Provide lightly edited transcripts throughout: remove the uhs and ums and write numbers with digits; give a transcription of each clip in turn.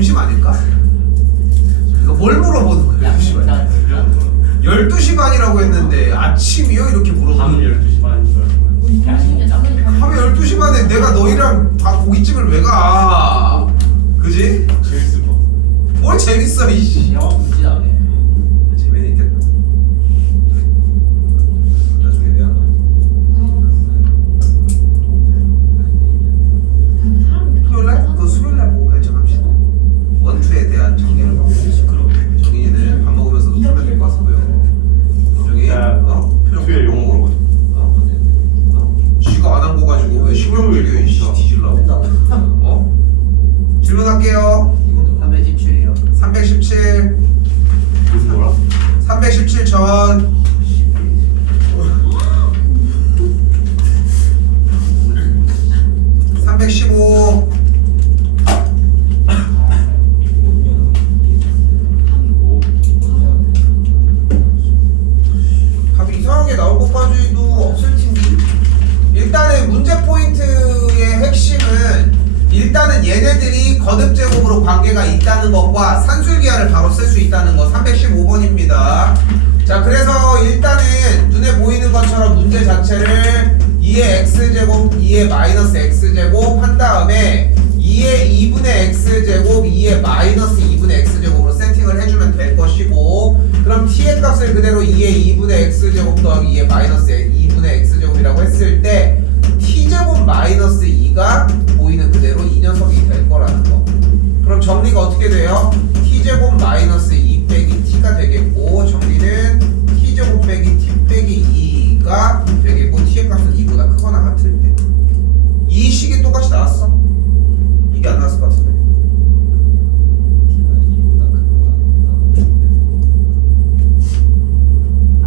점심 아닐까? 이거 뭘 물어보는 거야? 12시 반. 12시 반이라고 했는데 아침이요? 이렇게 밤 물어보는 12시 반인 줄 알고. 밤에 12시 반에 내가 너희랑 고깃집을 왜 가? 그지? 재밌을 거. 뭘 재밌어 이씨. 영화 보지 않네. 재미는 있겠다. 나중에 내가 토요일날? 그 수요일날 보고 결정합시다. 원투에 대한 정리를 하고 정인이는 밥 먹으면서도 풀면 될 것 같고요. 정인 표정 수요일 보고 용어로. 쥐가 안 한 거 가지고 왜 신경 들여 이씨 뒤질라고. 질문할게요. 317이요. 317 무슨 거라? 317 전 315 답이 이상하게 나올 것까지도 없을 텐데. 일단은 문제 포인트의 핵심은 일단은 얘네들이 거듭제곱으로 관계가 있다는 것과 산술기하를 바로 쓸 수 있다는 거 315번입니다. 자, 그래서 일단은 눈에 보이는 것처럼 문제 자체를 2의 x제곱, 2의 마이너스 x제곱 한 다음에 2의 2분의 x제곱, 2의 마이너스 2분의 x제곱으로 세팅을 해주면 될 것이고, 그럼 t의 값을 그대로 2의 2분의 x제곱 더하기 2의 마이너스 2분의 x제곱이라고 했을 때 t제곱 마이너스 2가 보이는 그대로 이 녀석이 될 거라는 거. 그럼 정리가 어떻게 돼요? t제곱 마이너스 2 빼기 t가 되겠고, 정리는 t제곱 빼기 t 빼기 2가 되겠고, t의 값은 2보다 크거나 같을 때. 이 식이 똑같이 나왔어? 이게 안 나왔을 것 같은데.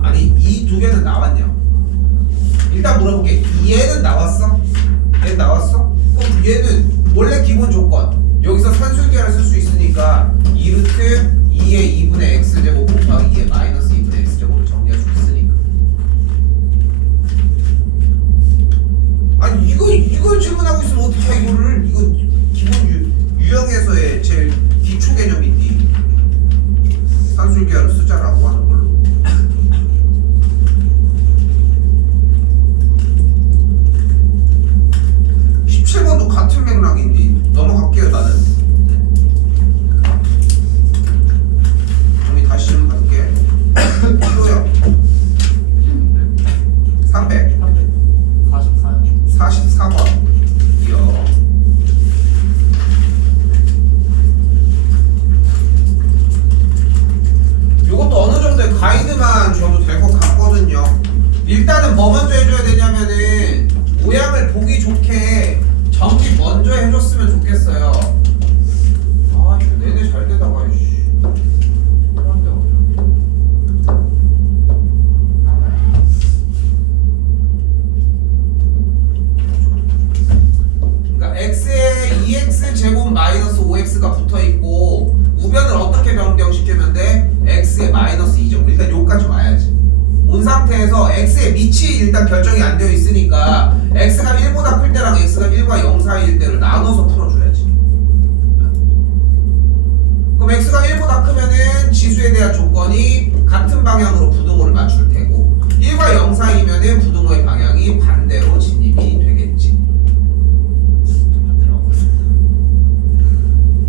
아니, 이 두 개는 나왔냐? 일단 물어볼게. 얘는 나왔어? 얘는 나왔어? 그럼 얘는 원래 기본 조건 여기서 산술기하를 쓸 수 있으니까 2루트 2의 2분의 x제곱 곱하기 2의 마이너스 2분의 x제곱을 정리할 수 있으니까. 아니 이걸 질문하고 있으면 어떻게 이거를. 이거 기본 유형에서의 제일 기초 개념인데 산술기하를 쓰자라고 하는 걸로. 17번도 같은 맥락인데 넘어갈게요. 나는 우리 다시 좀 받을게. 필요요 300 44요. 44번 이어 요것도 어느 정도의 가이드만 줘도 될 것 같거든요. 일단은 뭐 먼저 해줘야 되냐면은 모양을 보기 좋게 정리 먼저 해줬으면 좋겠어요. 아 이거 내내 잘 되다가 이씨. 그런데 그러니까 x에 2x 제곱 마이너스 5x가 붙어있고 우변을 어떻게 변경시키면 돼? x에 마이너스 2제곱. 일단 여기까지 와야지. 온 상태에서 x의 밑이 일단 결정이 안 되어 있으니까 x가 1보다 클 때랑 x가 1과 0 사이일 때를 나눠서 풀어줘야지. 그럼 x가 1보다 크면은 지수에 대한 조건이 같은 방향으로 부등호를 맞출 테고 1과 0 사이면은 부등호의 방향이 반대로 진입이 되겠지.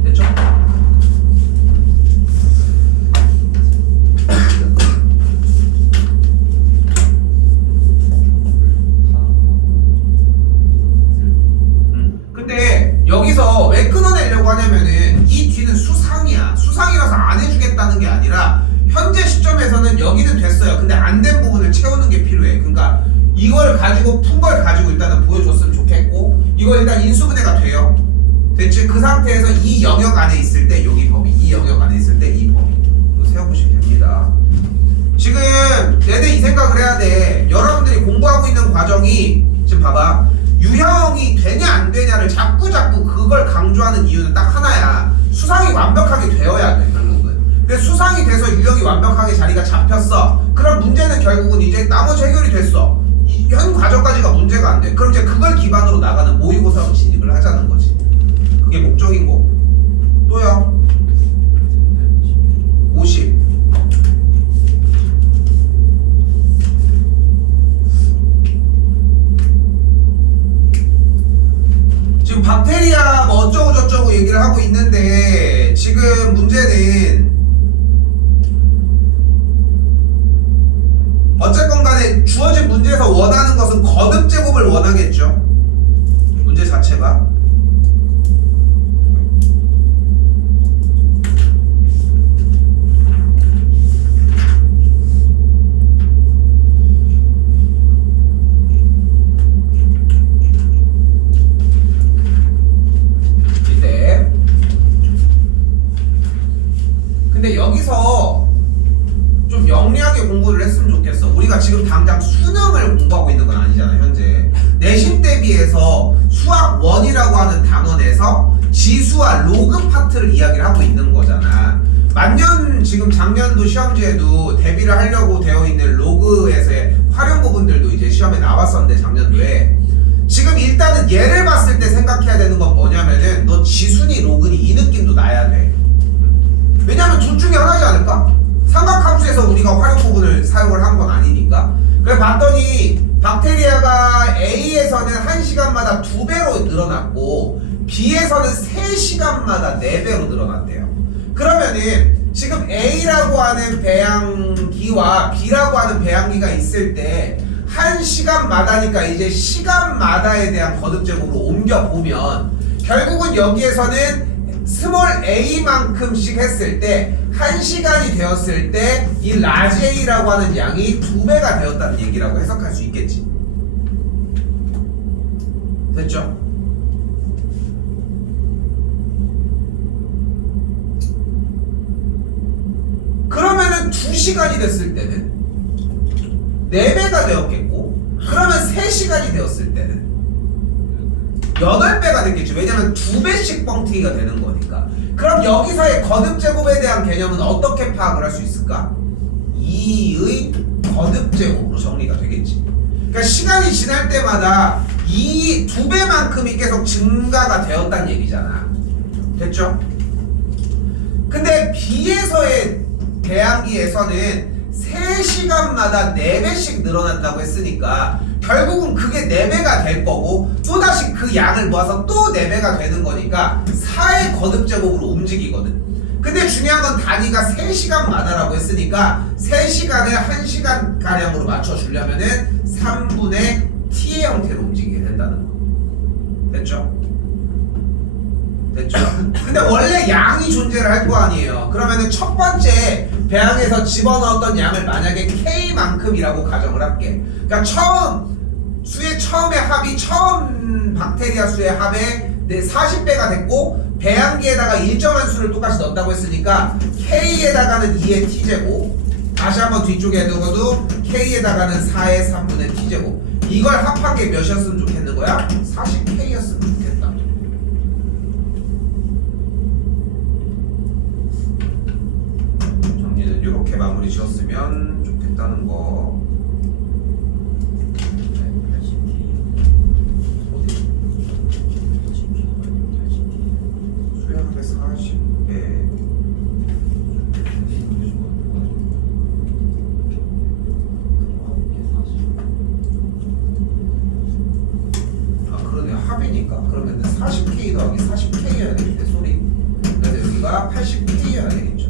됐죠? 근데 여기서 왜 끊어내려고 하냐면은 이 뒤는 수상이야. 수상이라서 안 해주겠다는 게 아니라 현재 시점에서는 여기는 됐어요. 근데 안 된 부분을 채우는 게 필요해. 그러니까 이걸 가지고 푼 걸 가지고 일단은 보여줬으면 좋겠고, 이거 일단 인수분해가 돼요. 됐지? 그 상태에서 이 영역 안에 있을 때 여기 범위, 이 영역 안에 있을 때 이 범위 이거 세워보시면 됩니다. 지금 내내 이 생각을 해야 돼. 여러분들이 공부하고 있는 과정이 지금 봐봐, 유형이 되냐 안 되냐를 자꾸 그걸 강조하는 이유는 딱 하나야. 수상이 완벽하게 되어야 돼 결국은. 근데 수상이 돼서 유형이 완벽하게 자리가 잡혔어. 그럼 문제는 결국은 이제 나머지 해결이 됐어. 현 과정까지가 문제가 안 돼. 그럼 이제 그걸 기반으로 나가는 모의고사로 진입을 하자는 거지. 그게 목적인 거고. 또요. 지금 당장 수능을 공부하고 있는 건 아니잖아 현재. 내신 대비해서 수학 1이라고 하는 단원 내서 지수와 로그 파트를 이야기를 하고 있는 거잖아. 만년 지금 작년도 시험지에도 대비를 하려고 되어 있는 로그에서의 활용 부분들도 이제 시험에 나왔었는데 작년도에. 지금 일단은 얘를 봤을 때 생각해야 되는 건 뭐냐면은 너 지수니 로그니 이 느낌도 나야 돼. 왜냐면 둘 중에 하나지 않을까? 삼각함수에서 우리가 활용 부분을 사용을 한 건 아니니까. 그래 봤더니 박테리아가 A에서는 1시간마다 2배로 늘어났고 B에서는 3시간마다 4배로 늘어났대요. 그러면은 지금 A라고 하는 배양기와 B라고 하는 배양기가 있을 때 1시간마다니까 이제 시간마다에 대한 거듭제곱으로 옮겨보면 결국은 여기에서는 스몰 a만큼씩 했을 때 1시간이 되었을 때 이 라지 a라고 하는 양이 2배가 되었다는 얘기라고 해석할 수 있겠지. 됐죠? 그러면은 2시간이 됐을 때는 4배가 되었겠고, 그러면 3시간이 되었을 때는 8배가 됐겠죠. 왜냐면 2배씩 뻥튀기가 되는 거니까. 그럼 여기서의 거듭제곱에 대한 개념은 어떻게 파악을 할 수 있을까? 2의 거듭제곱으로 정리가 되겠지. 그러니까 시간이 지날 때마다 이 2배만큼이 계속 증가가 되었다는 얘기잖아. 됐죠? 근데 B에서의 배양기에서는 3시간마다 4배씩 늘어난다고 했으니까 결국은 그게 4배가 될 거고 또다시 그 양을 모아서 또 4배가 되는 거니까 4의 거듭제곱으로 움직이거든. 근데 중요한 건 단위가 3시간마다라고 했으니까 3시간을 1시간가량으로 맞춰주려면은 3분의 t의 형태로 움직이게 된다는 거. 됐죠? 됐죠? 근데 원래 양이 존재를 할 거 아니에요. 그러면은 첫 번째 배양에서 집어넣었던 양을 만약에 K만큼이라고 가정을 할게. 그러니까 수의 처음의 합이 처음 박테리아 수의 합의 40배가 됐고 배양기에다가 일정한 수를 똑같이 넣었다고 했으니까 K에다가는 2의 t제곱, 다시 한번 뒤쪽에 넣어도 K에다가는 4의 3분의 t제곱. 이걸 합한 게 몇이었으면 좋겠는 거야? 40K였으면 좋겠다. 정리는 이렇게 마무리 지었으면 좋겠다는 거. 수열합의 40배. 아 그러네, 합이니까. 그러면 40K 더하기 40K여야 되겠네, 소리. 그래서 여기가 80K여야 되겠죠.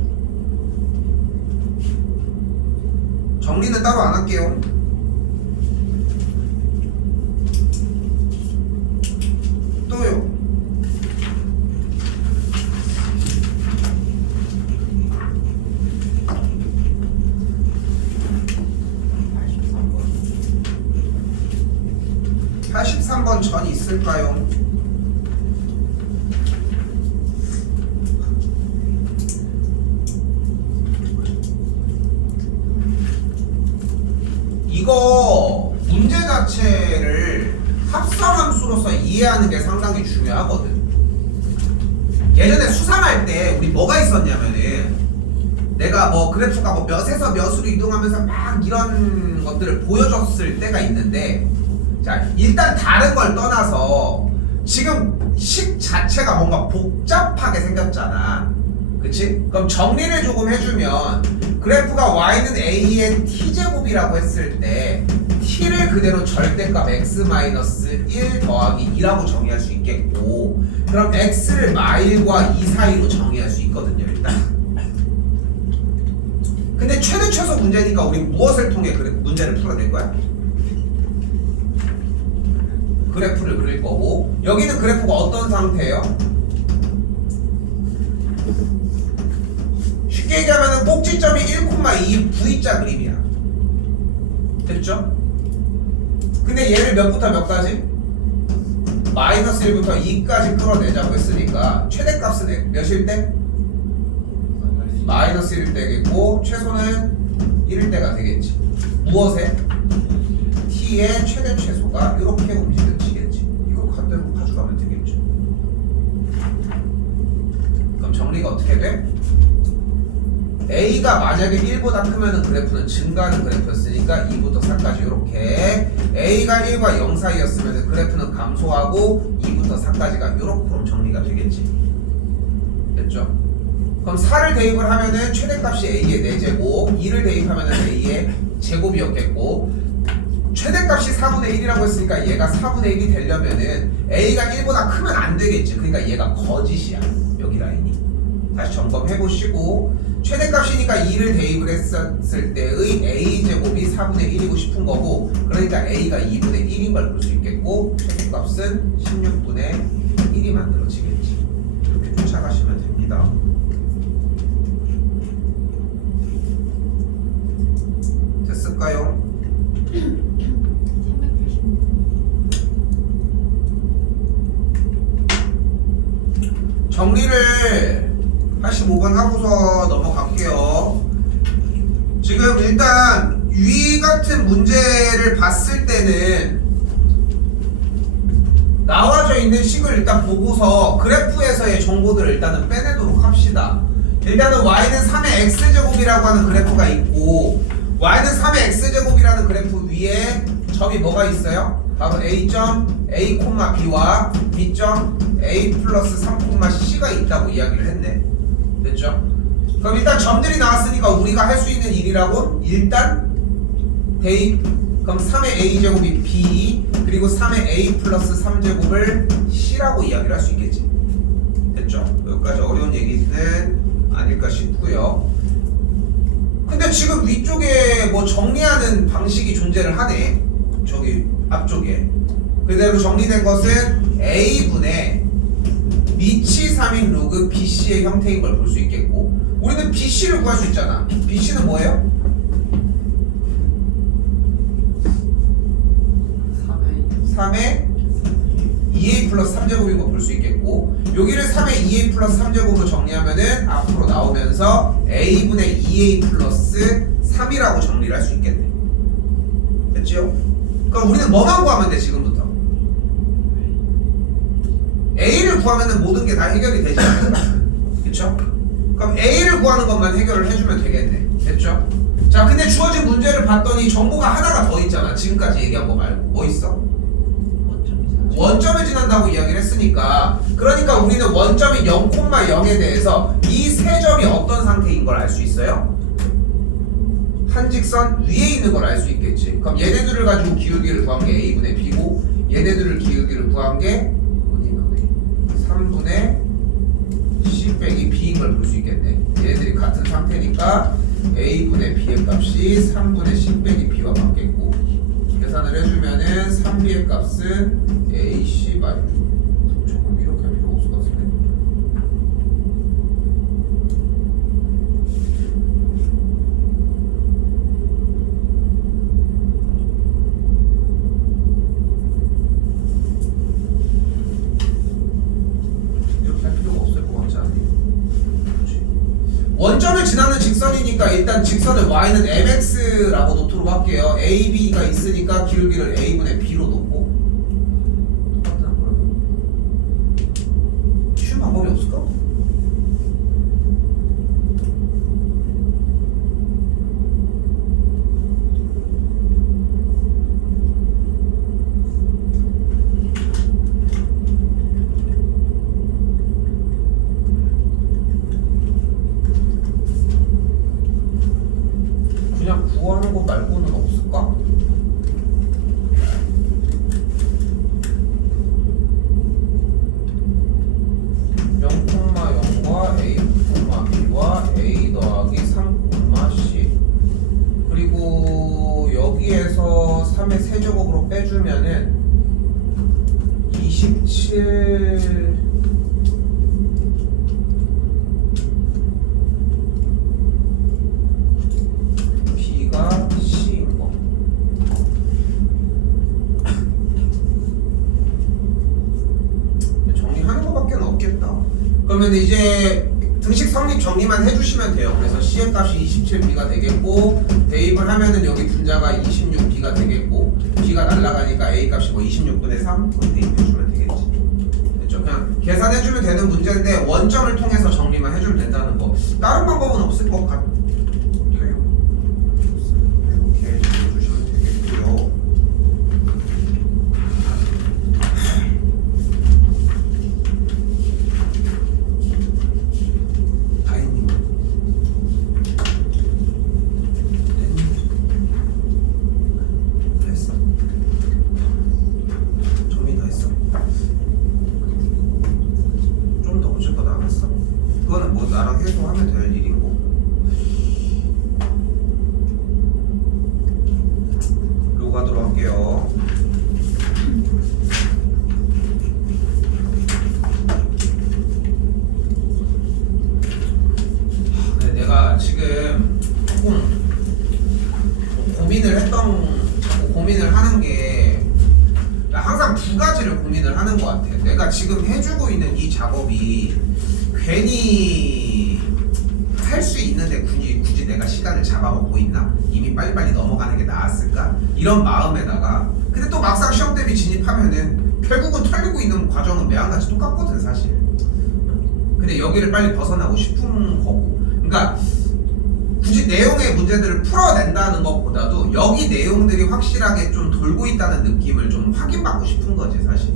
정리는 따로 안 할게요. 또요. 번 83번 전 있을까요? 이거 문제 자체를 합성함수로서 이해하는 게 상당히 중요하거든. 예전에 수상할 때 우리 뭐가 있었냐면은 내가 뭐 그래프가 뭐 몇에서 몇으로 이동하면서 막 이런 것들을 보여줬을 때가 있는데, 자 일단 다른 걸 떠나서 지금 식 자체가 뭔가 복잡하게 생겼잖아. 그치? 그럼 정리를 조금 해주면 그래프가 y는 a의 t제곱이라고 했을 때 t를 그대로 절대값 x-1 더하기 2라고 정의할 수 있겠고, 그럼 x를 마일과 2 사이로 정의할 수 있거든요 일단. 근데 최대 최소 문제니까 우리 무엇을 통해 문제를 풀어낼 거야? 그래프를 그릴 거고, 여기는 그래프가 어떤 상태예요? 쉽게 얘기하면 꼭지점이 1,2 V자 그림이야. 됐죠? 근데 얘를 몇부터 몇까지? 마이너스 1부터 2까지 끌어내자고 했으니까 최대값은 몇일 때? 마이너스 1일 때겠고 최소는 1일 때가 되겠지. 무엇에? C의 최대 최소가 이렇게 움직여지겠지. 이거 그대로 가져가면 되겠죠. 그럼 정리가 어떻게 돼? A가 만약에 1보다 크면 그래프는 증가하는 그래프였으니까 2부터 4까지 이렇게, A가 1과 0 사이였으면 그래프는 감소하고 2부터 4까지가 이렇게 정리가 되겠지. 됐죠? 그럼 4를 대입을 하면은 최대값이 A의 4제곱, 2를 대입하면은 A의 제곱이었겠고, 최대값이 4분의 1이라고 했으니까 얘가 4분의 1이 되려면은 A가 1보다 크면 안 되겠지. 그러니까 얘가 거짓이야. 여기 라인이. 다시 점검해 보시고, 최대값이니까 2를 대입을 했었을 때의 A제곱이 4분의 1이고 싶은 거고, 그러니까 A가 2분의 1인 걸 볼 수 있겠고, 최대값은 16분의 1이 만들어지겠지. 이렇게 쫓아가시면 됩니다. 됐을까요? 380. 정리를 85번 하고서 넘어갈게요. 지금 일단 위 같은 문제를 봤을 때는 나와져 있는 식을 일단 보고서 그래프에서의 정보들을 일단은 빼내도록 합시다. 일단은 y는 3의 x제곱이라고 하는 그래프가 있고, y는 3의 x제곱이라는 그래프 위에 점이 뭐가 있어요? 바로 a점 a, b와 b점 a 플러스 3, c가 있다고 이야기를 했네. 됐죠? 그럼 일단 점들이 나왔으니까 우리가 할 수 있는 일이라고 일단 대입, 그럼 3의 a제곱이 b, 그리고 3의 a 플러스 3제곱을 c라고 이야기를 할 수 있겠지. 됐죠? 여기까지 어려운 얘기는 아닐까 싶고요. 근데 지금 위쪽에 뭐 정리하는 방식이 존재를 하네. 저기 앞쪽에 그대로 정리된 것은 a분의 미치 3인 로그 bc의 형태인 걸 볼 수 있겠고, 우리는 bc를 구할 수 있잖아. bc는 뭐예요? 3의 2a 플러스 3제곱인 거 볼 수 있겠고, 여기를 3의 2a 플러스 3제곱으로 정리하면은 앞으로 나오면서 a분의 2a 플러스 3이라고 정리를 할 수 있겠네. 됐죠? 그럼 우리는 뭐만 구하면 돼 지금부터? a를 구하면은 모든 게 다 해결이 되지 않을까? 그쵸? 그럼 a를 구하는 것만 해결을 해주면 되겠네. 됐죠? 자, 근데 주어진 문제를 봤더니 정보가 하나가 더 있잖아. 지금까지 얘기한 거 말고. 뭐 있어? 원점을 지난다고 이야기를 했으니까, 그러니까 우리는 원점이 0,0에 대해서 이 세 점이 어떤 상태인 걸 알 수 있어요? 한 직선 위에 있는 걸 알 수 있겠지. 그럼 얘네들을 가지고 기울기를 구한 게 a분의 b고, 얘네들을 기울기를 구한 게 3분의 c 빼기 b인 걸 볼 수 있겠네. 얘네들이 같은 상태니까 a분의 b의 값이 3분의 c 빼기 b와 같겠고, 계산을 해주면은 3b의 값은 ac 마이, 조금 이렇게 할 필요 없을 것 같은데. 이렇게 할 필요가 없을 것 같지 않니? 그렇지. 원점을 지나는 직선이니까 일단 직선을 y는 mx라고 놓도록 할게요. a, b가 있으니까 기울기를 a분의 b로 놓고. 똑같은 거라고. 쉬운 방법이 없을까? 그냥 구하는 거 말고는 없을까? (0,0과 a, b와 a 더하기 3,c) 그리고 여기에서 3의 세제곱으로 빼주면은 27 b가 c인 거. 정리하는 거밖에 없겠다. 그러면 이제 등식 성립 정리만 해주시면 돼요. 그래서 C의 값이 27B가 되겠고 대입을 하면은 여기 분자가 26B가 되겠고 B가 날라가니까 A 값이 뭐 26분의 3 대입해주면 되겠지. 그렇죠? 그냥 계산해주면 되는 문제인데 원점을 통해서 정리만 해주면 된다는 거. 다른 방법은 없을 것 같아요. 이렇게 해주시면 되겠고요. 고민을 하는 게 항상 두 가지를 고민을 하는 것 같아. 내가 지금 해주고 있는 이 작업이 괜히 할 수 있는데 굳이 내가 시간을 잡아먹고 있나? 이미 빨리빨리 넘어가는 게 나았을까? 이런 마음에다가 근데 또 막상 시험 대비 진입하면은 결국은 털리고 있는 과정은 매한가지 똑같거든 사실. 근데 여기를 빨리 벗어나고 싶은 거고. 그러니까 굳이 내용의 문제들을 풀어낸다는 것보다도 여기 내용들이 확실하게 좀 돌고 있다는 느낌을 좀 확인받고 싶은 거지 사실.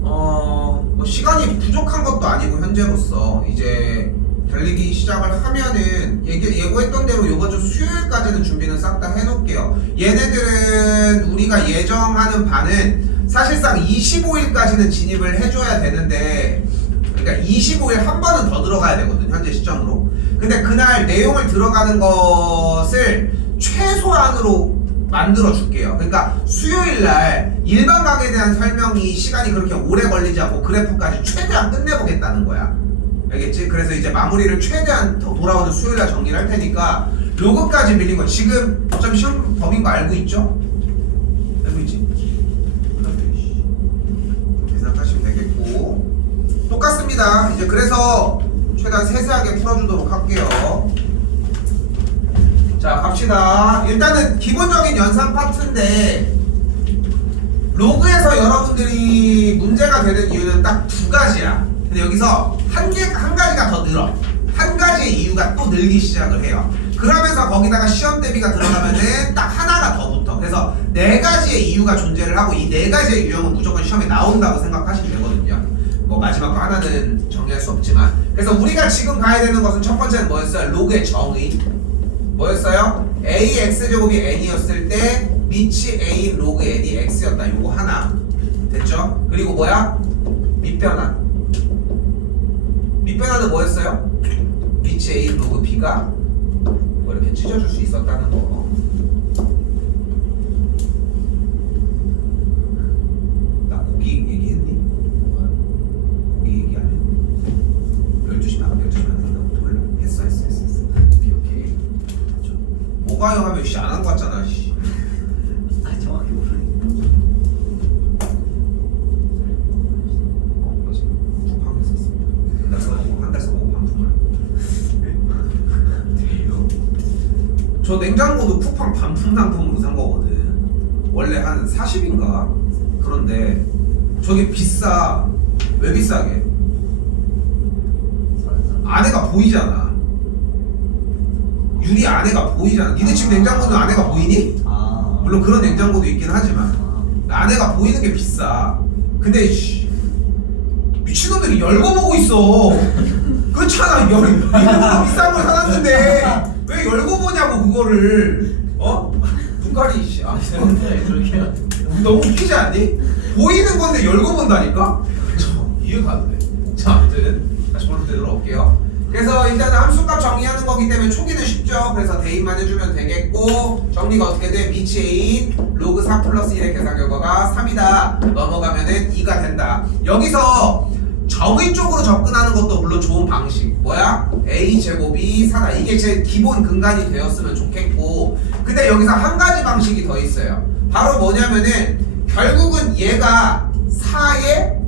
뭐 시간이 부족한 것도 아니고 현재로서 이제 달리기 시작을 하면은 예고했던 대로 이번 주 수요일까지는 준비는 싹 다 해놓을게요. 얘네들은 우리가 예정하는 반은 사실상 25일까지는 진입을 해줘야 되는데, 그러니까 25일 한 번은 더 들어가야 되거든 현재 시점으로. 근데 그날 내용을 들어가는 것을 최소한으로 만들어 줄게요. 그러니까 수요일날 일반 강에 대한 설명이 시간이 그렇게 오래 걸리지 않고 그래프까지 최대한 끝내보겠다는 거야. 알겠지? 그래서 이제 마무리를 최대한 더 돌아오는 수요일날 정리를 할 테니까 로그까지 밀린 거 지금 어차피 시험 범인 거 알고 있죠? 알고 있지? 그렇게 생각하시면 되겠고 똑같습니다. 이제 그래서 최대한 세세하게 풀어주도록 할게요. 자 갑시다. 일단은 기본적인 연산 파트인데 로그에서 여러분들이 문제가 되는 이유는 딱 두 가지야. 근데 여기서 한 가지가 더 늘어. 한 가지의 이유가 또 늘기 시작을 해요. 그러면서 거기다가 시험 대비가 들어가면은 딱 하나가 더 붙어. 그래서 네 가지의 이유가 존재를 하고 이 네 가지의 유형은 무조건 시험에 나온다고 생각하시면 되거든요. 뭐 마지막 거 하나는 정리할 수 없지만. 그래서 우리가 지금 가야 되는 것은 첫 번째는 뭐였어요? 로그의 정의. 뭐였어요? AX제곱이 n이었을 때 밑이 A 로그 n이 x였다. 요거 하나. 됐죠? 그리고 뭐야? 밑변환. 밑변환은 뭐였어요? 밑이 A 로그 B가 뭐 이렇게 찢어줄 수 있었다는 거. 나 고기 얘기했니? 고기 얘기 안 했니? 12시 반, 12시 반 돌려. 했어. 오케이. 뭐가요 하면 씨 안 한 거 같잖아. 씨. 아 정확히 모르네. 뭐지? 쿠팡 했었어. 한 달 써보고 반품을. 저 냉장고도 쿠팡 반품 상품으로 산 거거든. 원래 한 40인가? 그런데 저게 비싸. 왜 비싸게? 안에가 보이잖아. 유리 안에가 보이잖아. 니네 집 냉장고는 안에가 보이니? 물론 그런 냉장고도 있긴 하지만 안에가 보이는 게 비싸. 근데 미친놈들이 열고 보고 있어. 그렇잖아. 일부러 비싼 걸 사놨는데 왜 열고 보냐고 그거를. 눈깔이 그렇게 너무 웃기지 않니? 보이는 건데 열고 본다니까? 이해가 안 돼. 자 아무튼 다시 본론으로 들어올게요. 그래서 일단은 함수값 정리하는 거기 때문에 초기는 쉽죠. 그래서 대입만 해주면 되겠고 정리가 어떻게 돼? 밑이 A인 로그 4 플러스 1의 계산 결과가 3이다. 넘어가면은 2가 된다. 여기서 정의 쪽으로 접근하는 것도 물론 좋은 방식. 뭐야? A제곱이 4다. 이게 제 기본 근간이 되었으면 좋겠고, 근데 여기서 한 가지 방식이 더 있어요. 바로 뭐냐면은 결국은 얘가 4의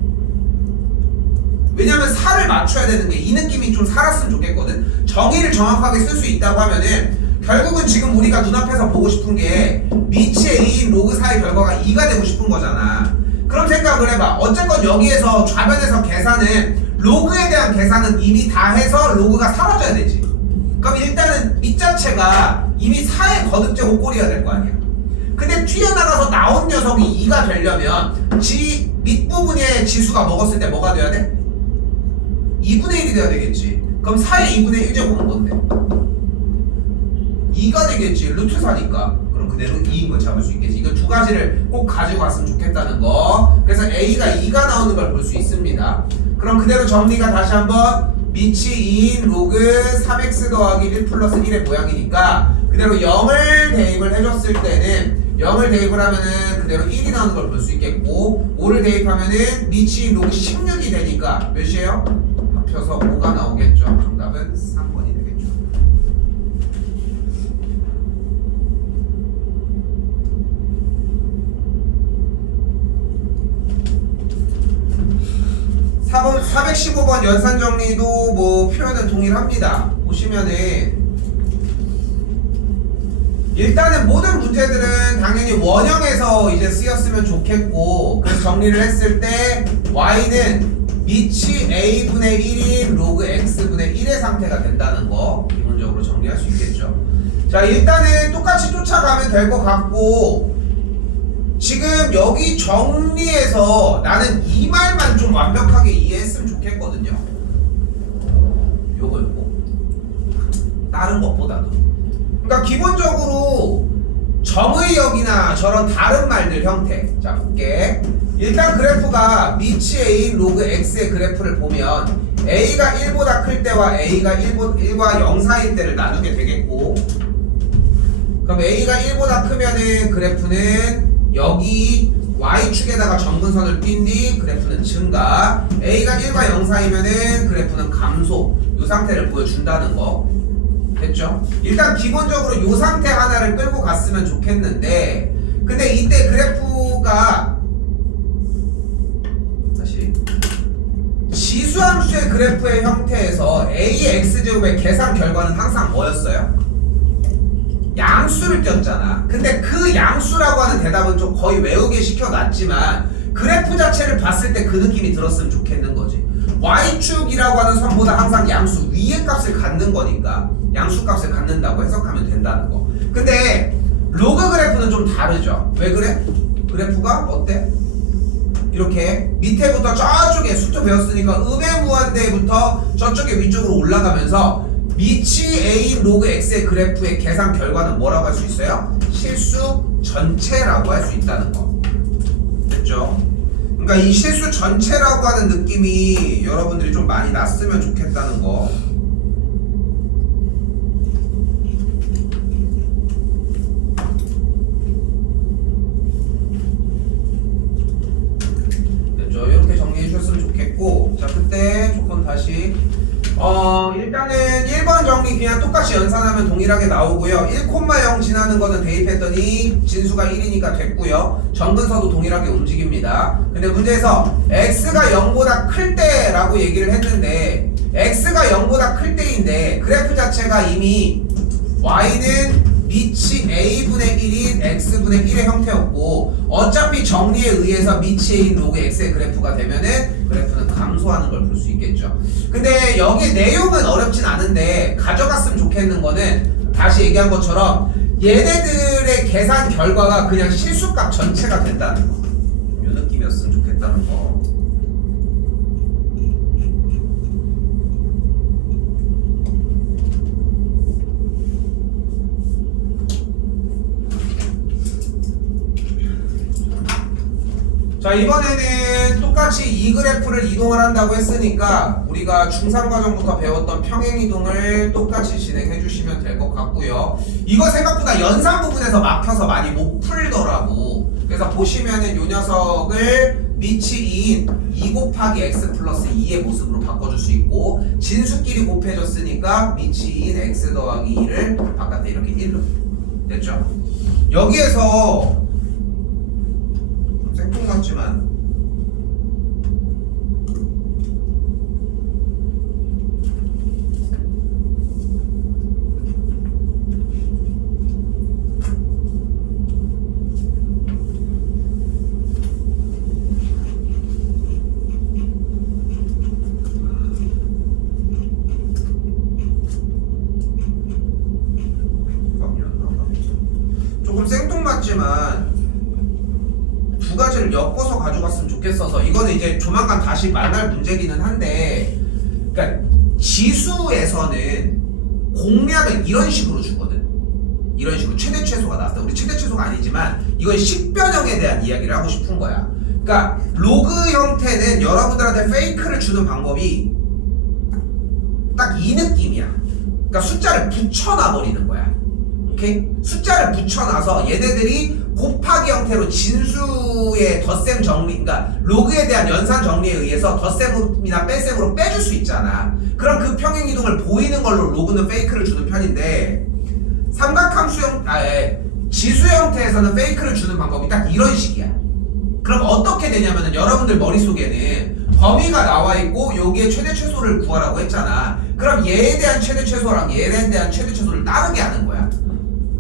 왜냐면 살을 맞춰야 되는 게 이 느낌이 좀 살았으면 좋겠거든. 정의를 정확하게 쓸 수 있다고 하면은 결국은 지금 우리가 눈앞에서 보고 싶은 게 미치 A인 로그 4의 결과가 2가 되고 싶은 거잖아. 그럼 생각을 해봐. 어쨌건 여기에서 좌변에서 계산은 로그에 대한 계산은 이미 다 해서 로그가 사라져야 되지. 그럼 일단은 이 자체가 이미 4의 거듭제곱 꼴이어야 될 거 아니야. 근데 튀어나가서 나온 녀석이 2가 되려면 지 밑부분에 지수가 먹었을 때 뭐가 돼야 돼? 2분의 1이 돼야 되겠지. 그럼 4의 2분의 1제곱은 뭔데? 2가 되겠지. 루트 4니까. 그럼 그대로 2인 걸 잡을 수 있겠지. 이거 두 가지를 꼭 가지고 왔으면 좋겠다는 거. 그래서 A가 2가 나오는 걸 볼 수 있습니다. 그럼 그대로 정리가 다시 한번 미치 2인 로그 3x 더하기 1 플러스 1의 모양이니까 그대로 0을 대입을 해줬을 때는 0을 대입을 하면은 그대로 1이 나오는 걸 볼 수 있겠고 5를 대입하면은 미치 2인 로그 16이 되니까 몇이에요? 합쳐서 5가 나오겠죠. 정답은 3번이 되겠죠. 415번 연산 정리도 뭐 표현은 동일합니다. 보시면은 일단은 모든 문제들은 당연히 원형에서 이제 쓰였으면 좋겠고 그래서 정리를 했을 때 y는 미치 a분의 1인 로그 x분의 1의 상태가 된다는 거 기본적으로 정리할 수 있겠죠. 자 일단은 똑같이 쫓아가면 될 것 같고 지금 여기 정리해서 나는 이 말만 좀 완벽하게 이해했으면 좋겠거든요. 요거 다른 것보다도 그러니까 기본적으로 정의역이나 저런 다른 말들 형태 자 볼게. 일단 그래프가 미치 A인 로그 X의 그래프를 보면 A가 1보다 클 때와 A가 1과 0 사이일 때를 나누게 되겠고 그럼 A가 1보다 크면은 그래프는 여기 Y축에다가 점근선을 띈 뒤 그래프는 증가 A가 1과 0 사이면은 그래프는 감소 이 상태를 보여준다는 거 됐죠? 일단 기본적으로 이 상태 하나를 끌고 갔으면 좋겠는데 근데 이때 그래프가 다시 지수함수의 그래프의 형태에서 AX제곱의 계산 결과는 항상 뭐였어요? 양수를 띄었잖아. 근데 그 양수라고 하는 대답은 좀 거의 외우게 시켜놨지만 그래프 자체를 봤을 때 그 느낌이 들었으면 좋겠는 거지. Y축이라고 하는 선보다 항상 양수 위의 값을 갖는 거니까 양수 값을 갖는다고 해석하면 된다는 거. 근데 로그 그래프는 좀 다르죠. 왜 그래? 그래프가 어때? 이렇게 밑에부터 저쪽에 수트 배웠으니까 음의 무한대부터 저쪽에 위쪽으로 올라가면서 미치 A인 로그 X의 그래프의 계산 결과는 뭐라고 할 수 있어요? 실수 전체라고 할 수 있다는 거. 됐죠? 그러니까 이 실수 전체라고 하는 느낌이 여러분들이 좀 많이 났으면 좋겠다는 거. 됐죠? 이렇게 정리해 주셨으면 좋겠고 자 그때 조금 다시 일단은 1번 정리 그냥 똑같이 연산하면 동일하게 나오고요. 1,0 지나는 거는 대입했더니 진수가 1이니까 됐고요. 정근서도 동일하게 움직입니다. 근데 문제에서 x가 0보다 클 때라고 얘기를 했는데 x가 0보다 클 때인데 그래프 자체가 이미 y는 미치 a분의 1인 x분의 1의 형태였고 어차피 정리에 의해서 미치 a인 로그 x의 그래프가 되면은 그래프는 감소하는 걸 볼 수 있겠죠. 근데 여기 내용은 어렵진 않은데 가져갔으면 좋겠는 거는 다시 얘기한 것처럼 얘네들의 계산 결과가 그냥 실수값 전체가 된다는 거. 이 느낌이었으면 좋겠다는 거. 자 이번에는 똑같이 이 그래프를 이동을 한다고 했으니까 우리가 중3 과정부터 배웠던 평행이동을 똑같이 진행해 주시면 될 것 같고요. 이거 생각보다 연산 부분에서 막혀서 많이 못 풀더라고. 그래서 보시면은 요 녀석을 미치 2인 2 곱하기 x 플러스 2의 모습으로 바꿔줄 수 있고 진수끼리 곱해줬으니까 미치 2인 x 더하기 2를 바깥에 이렇게 1로 됐죠? 여기에서 생뚱 같지만 해봤지만 두 가지를 엮어서 가져갔으면 좋겠어서 이거는 이제 조만간 다시 만날 문제기는 한데, 그러니까 지수에서는 공략을 이런 식으로 주거든. 이런 식으로 최대 최소가 나왔을 때, 우리 최대 최소가 아니지만 이건 식변형에 대한 이야기를 하고 싶은 거야. 그러니까 로그 형태는 여러분들한테 페이크를 주는 방법이 딱 이 느낌이야. 그러니까 숫자를 붙여놔 버리는 거야. 오케이? 숫자를 붙여놔서 얘네들이 곱하기 형태로 진수의 덧셈 정리, 그러니까 로그에 대한 연산 정리에 의해서 덧셈이나 뺄셈으로 빼줄 수 있잖아. 그럼 그 평행 이동을 보이는 걸로 로그는 페이크를 주는 편인데, 삼각함수형, 지수 형태에서는 페이크를 주는 방법이 딱 이런 식이야. 그럼 어떻게 되냐면은 여러분들 머릿속에는 범위가 나와 있고 여기에 최대 최소를 구하라고 했잖아. 그럼 얘에 대한 최대 최소랑 얘에 대한 최대 최소를 따르게 하는 거야.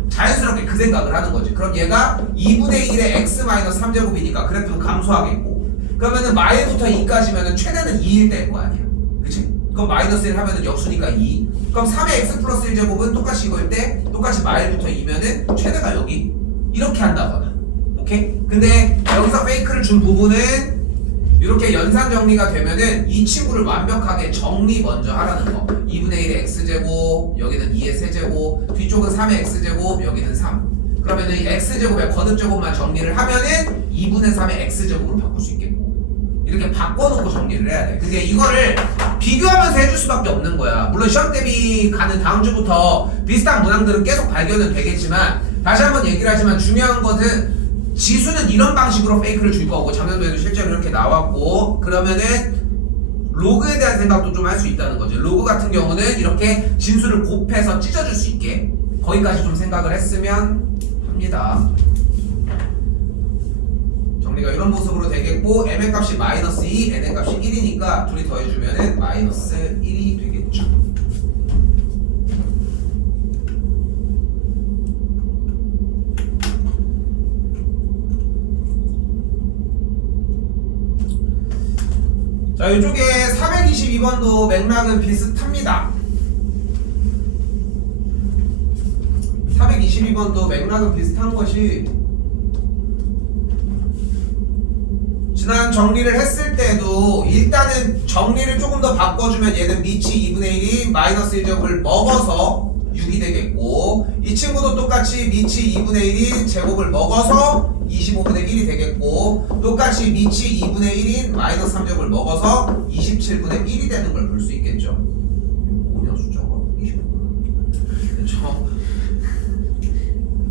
자연스럽게 그 생각을 하는 거지. 그럼 얘가 2분의 1의 x-3제곱이니까 그래프는 감소하겠고, 그러면은 마일부터 2까지면은 최대는 2일 될 거 아니야. 그치? 그럼 마이너스 1 하면은 역수니까 2. 그럼 3의 x 플러스 1제곱은 똑같이 이거일 때 똑같이 마일부터 2면은 최대가 여기 이렇게 한다거나. 오케이? 근데 여기서 페이크를 준 부분은 이렇게 연산 정리가 되면은 이 친구를 완벽하게 정리 먼저 하라는 거. 2분의 1의 x제곱, 여기는 2의 세제곱, 뒤쪽은 3의 x제곱, 여기는 3. 그러면은 이 x제곱의 거듭제곱만 정리를 하면은 2분의 3의 x제곱으로 바꿀 수 있겠고, 이렇게 바꿔놓고 정리를 해야 돼. 근데 이거를 비교하면서 해줄 수밖에 없는 거야. 물론 시험 대비 가는 다음 주부터 비슷한 문항들은 계속 발견은 되겠지만, 다시 한번 얘기를 하지만 중요한 것은 지수는 이런 방식으로 페이크를 줄 거고, 작년도에도 실제로 이렇게 나왔고, 그러면은 로그에 대한 생각도 좀 할 수 있다는 거죠. 로그 같은 경우는 이렇게 진수를 곱해서 찢어줄 수 있게, 거기까지 좀 생각을 했으면 합니다. 정리가 이런 모습으로 되겠고, m의 값이 마이너스 2, n의 값이 1이니까 둘이 더해주면은 마이너스 1이 되겠죠. 자, 이쪽에 422번도 맥락은 비슷합니다. 422번도 맥락은 비슷한 것이, 지난 정리를 했을 때도 일단은 정리를 조금 더 바꿔주면 얘는 미치 2분의 1이 마이너스 1제곱을 먹어서 6이 되겠고, 이 친구도 똑같이 미치 2분의 1이 제곱을 먹어서 25분의 1이 되겠고, 똑같이 미치 2분의 1인 마이너스 3제곱을 먹어서 27분의 1이 되는 걸 볼 수 있겠죠. 뭐냐 숫자가 25분. 그렇죠.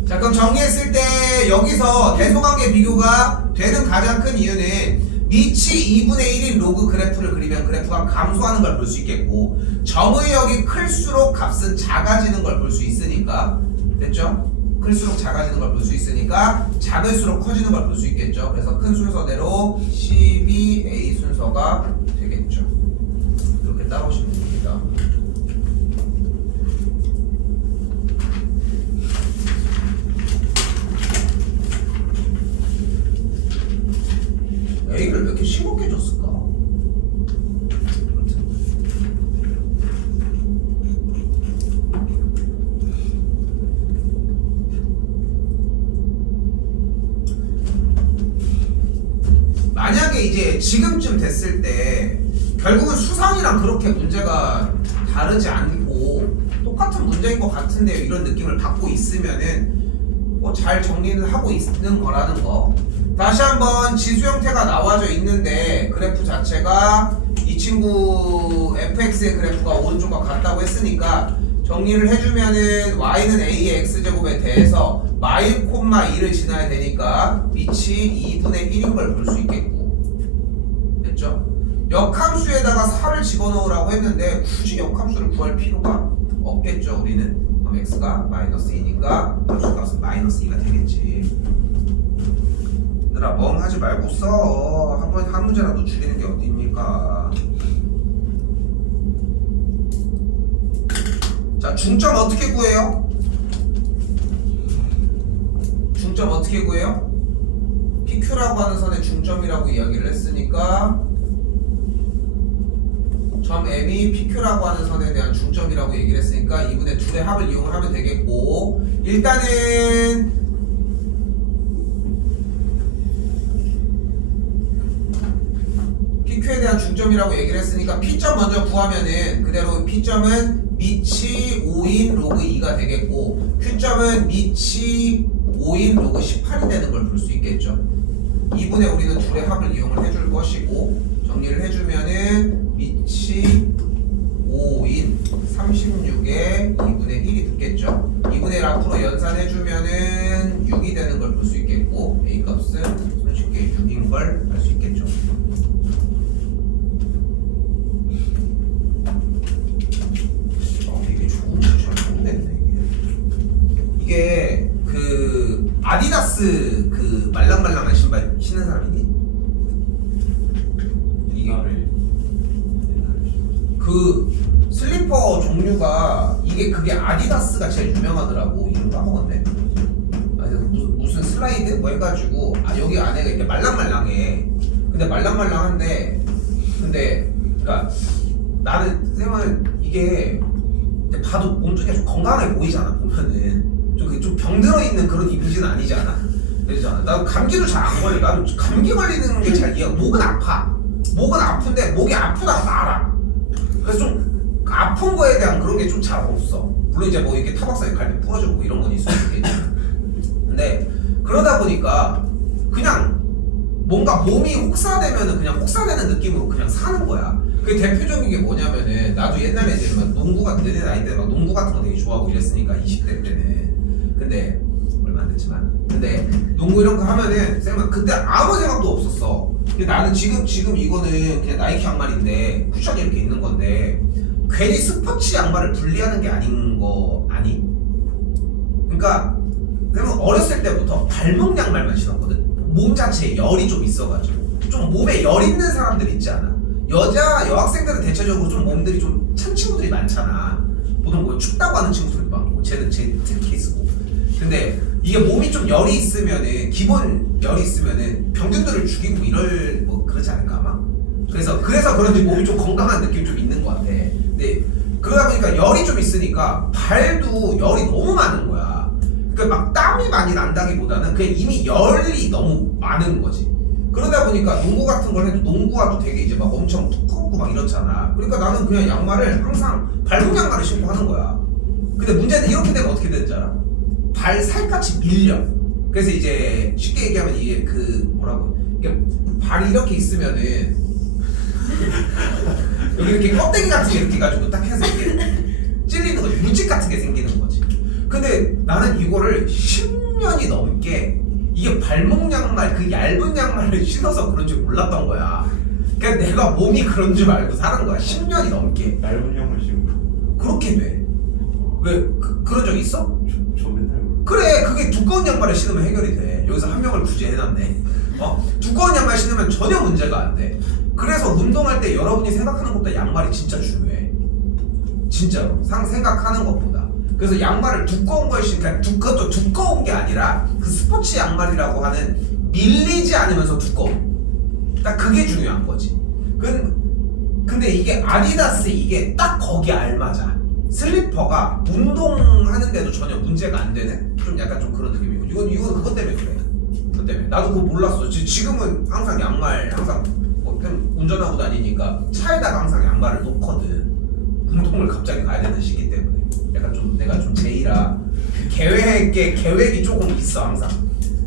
자, 그럼 정리했을 때 여기서 대소관계 비교가 되는 가장 큰 이유는 미치 2분의 1인 로그 그래프를 그리면 그래프가 감소하는 걸 볼 수 있겠고, 점의역이 클수록 값은 작아지는 걸 볼 수 있으니까, 됐죠? 클수록 작아지는 걸 볼 수 있으니까 작을수록 커지는 걸 볼 수 있겠죠. 그래서 큰 순서대로 12A 순서가 되겠죠. 이렇게 따라오시면 됩니다. A를 왜 이렇게 싱겁게 줬을까? 만약에 이제 지금쯤 됐을 때 결국은 수상이랑 그렇게 문제가 다르지 않고 똑같은 문제인 것 같은데요, 이런 느낌을 받고 있으면은 뭐 잘 정리는 하고 있는 거라는 거. 다시 한번 지수 형태가 나와져 있는데 그래프 자체가 이 친구 fx의 그래프가 오른쪽과 같다고 했으니까 정리를 해주면은 y는 a의 x제곱에 대해서 마일 콤마 2를 지나야 되니까 미치 2분의 1인 걸 볼 수 있겠고, 됐죠? 역함수에다가 4를 집어넣으라고 했는데 굳이 역함수를 구할 필요가 없겠죠, 우리는. 그럼 x가 마이너스 2니까 함수값은 마이너스 2가 되겠지. 얘들아 멍하지 말고 써. 한 문제라도 줄이는 게 어딥니까? 자, 중점 어떻게 구해요? 중점 어떻게 구해요? PQ라고 하는 선의 중점이라고 이야기를 했으니까 점 M이 PQ라고 하는 선에 대한 중점이라고 얘기를 했으니까 2분의 2의 합을 이용을 하면 되겠고, 일단은 대한 중점이라고 얘기를 했으니까 P점 먼저 구하면은 그대로 P점은 밑이 5인 로그 2가 되겠고 Q점은 밑이 5인 로그 18이 되는 걸 볼 수 있겠죠. 이분에 우리는 둘의 합을 이용을 해줄 것이고 정리를 해주면은 밑이 5인 36에 2분의 1이 듣겠죠. 2분의 1 앞으로 연산해주면은 6이 되는 걸 볼 수 있겠고 A 값은 손쉽게 6인 걸 알 수 있겠죠. 이게 좋은 잘 모르겠네 이게 그 아디다스 그 말랑말랑한 신발 신는 사람이니? 이거를 그 슬리퍼 종류가 이게 그게 아디다스가 제일 유명하더라고. 이름 까먹었네. 아니 무슨 슬라이드 뭐 해가지고 여기 안에가 이렇게 말랑말랑해. 근데 말랑말랑한데 근데 그러니까 나는 쌤은 이게 봐도 몸뚱이가 좀 건강해 보이잖아 보면은 좀 병들어 있는 그런 이미지는 아니잖아. 그러잖아. 나도 감기도 잘 안 걸려. 나도 감기 걸리는 게 잘 이해가. 목은 아파. 목은 아픈데 목이 아프다가 말아. 그래서 좀 아픈 거에 대한 그런 게 좀 잘 없어. 물론 이제 뭐 이렇게 타박상에 갈비 부러지고 이런 건 있을 수 있겠지. 근데 그러다 보니까 그냥 뭔가 몸이 혹사되면은 그냥 혹사되는 느낌으로 그냥 사는 거야. 그 대표적인 게 뭐냐면은 나도 옛날에 이제 막 농구 같은 내 나이 때 막 농구 같은 거 되게 좋아하고 이랬으니까 20대 때는. 근데 얼마 안 됐지만 근데 농구 이런 거 하면은 쌤은 그때 아무 생각도 없었어. 근데 나는 지금 이거는 그냥 나이키 양말인데 쿠션이 이렇게 있는 건데 괜히 스포츠 양말을 분리하는 게 아닌 거 아니? 그러니까 쌤은 어렸을 때부터 발목 양말만 신었거든. 몸 자체에 열이 좀 있어가지고 좀 몸에 열 있는 사람들 있지 않아? 여학생들은 대체적으로 좀 몸들이 좀 찬 친구들이 많잖아. 보통 뭐 춥다고 하는 친구들도 많고 쟤는 제 케이스고. 근데 이게 몸이 좀 열이 있으면은 기본 열이 있으면은 병균들을 죽이고 이럴 뭐 그렇지 않을까 아마. 그래서 그런지 몸이 좀 건강한 느낌이 좀 있는 것 같아. 근데 그러다 보니까 열이 좀 있으니까 발도 열이 너무 많은 거야. 그러니까 막 땀이 많이 난다기보다는 그냥 이미 열이 너무 많은 거지. 그러다 보니까 농구 같은 걸 해도 농구화도 되게 이제 막 엄청 두껍고 막 이렇잖아. 그러니까 나는 그냥 양말을 항상 발목 양말을 신고 하는 거야. 근데 문제는 이렇게 되면 어떻게 되는지 알아? 발 살갗이 밀려. 그래서 이제 쉽게 얘기하면 이게 그 뭐라고 이게 발이 이렇게 있으면은 여기 이렇게 껍데기 같은 게 이렇게 가지고 딱 해서 이렇게 찔리는 거지. 물집 같은 게 생기는 거지. 근데 나는 이거를 10년이 넘게 이게 발목 양말 그 얇은 양말을 신어서 그런 줄 몰랐던 거야. 그냥 내가 몸이 그런 줄 알고 사는 거야. 10년이 넘게. 얇은 형을 신고 그렇게 돼. 왜 그런 적 있어? 저 맨날 그래, 그게 두꺼운 양말을 신으면 해결이 돼. 여기서 한 명을 굳이 해놨네. 두꺼운 양말 신으면 전혀 문제가 안 돼. 그래서 운동할 때 여러분이 생각하는 것보다 양말이 진짜 중요해. 진짜로 생각하는 것보다. 그래서 양말을 두꺼운 걸 신으니까 그것도 두꺼운 게 아니라 그 스포츠 양말이라고 하는 밀리지 않으면서 두꺼움. 딱 그게 중요한 거지. 근데 이게 아디다스 이게 딱 거기에 알맞아. 슬리퍼가 운동하는데도 전혀 문제가 안 되는 좀 약간 좀 그런 느낌이고 이건 그것 때문에 그래. 그것 때문에 나도 그거 몰랐어. 지금은 항상 양말 항상 운전하고 다니니까 차에다가 항상 양말을 놓거든. 운동을 갑자기 가야 되는 시기 때문에 약간 좀 내가 좀 제이라 계획이 조금 있어 항상.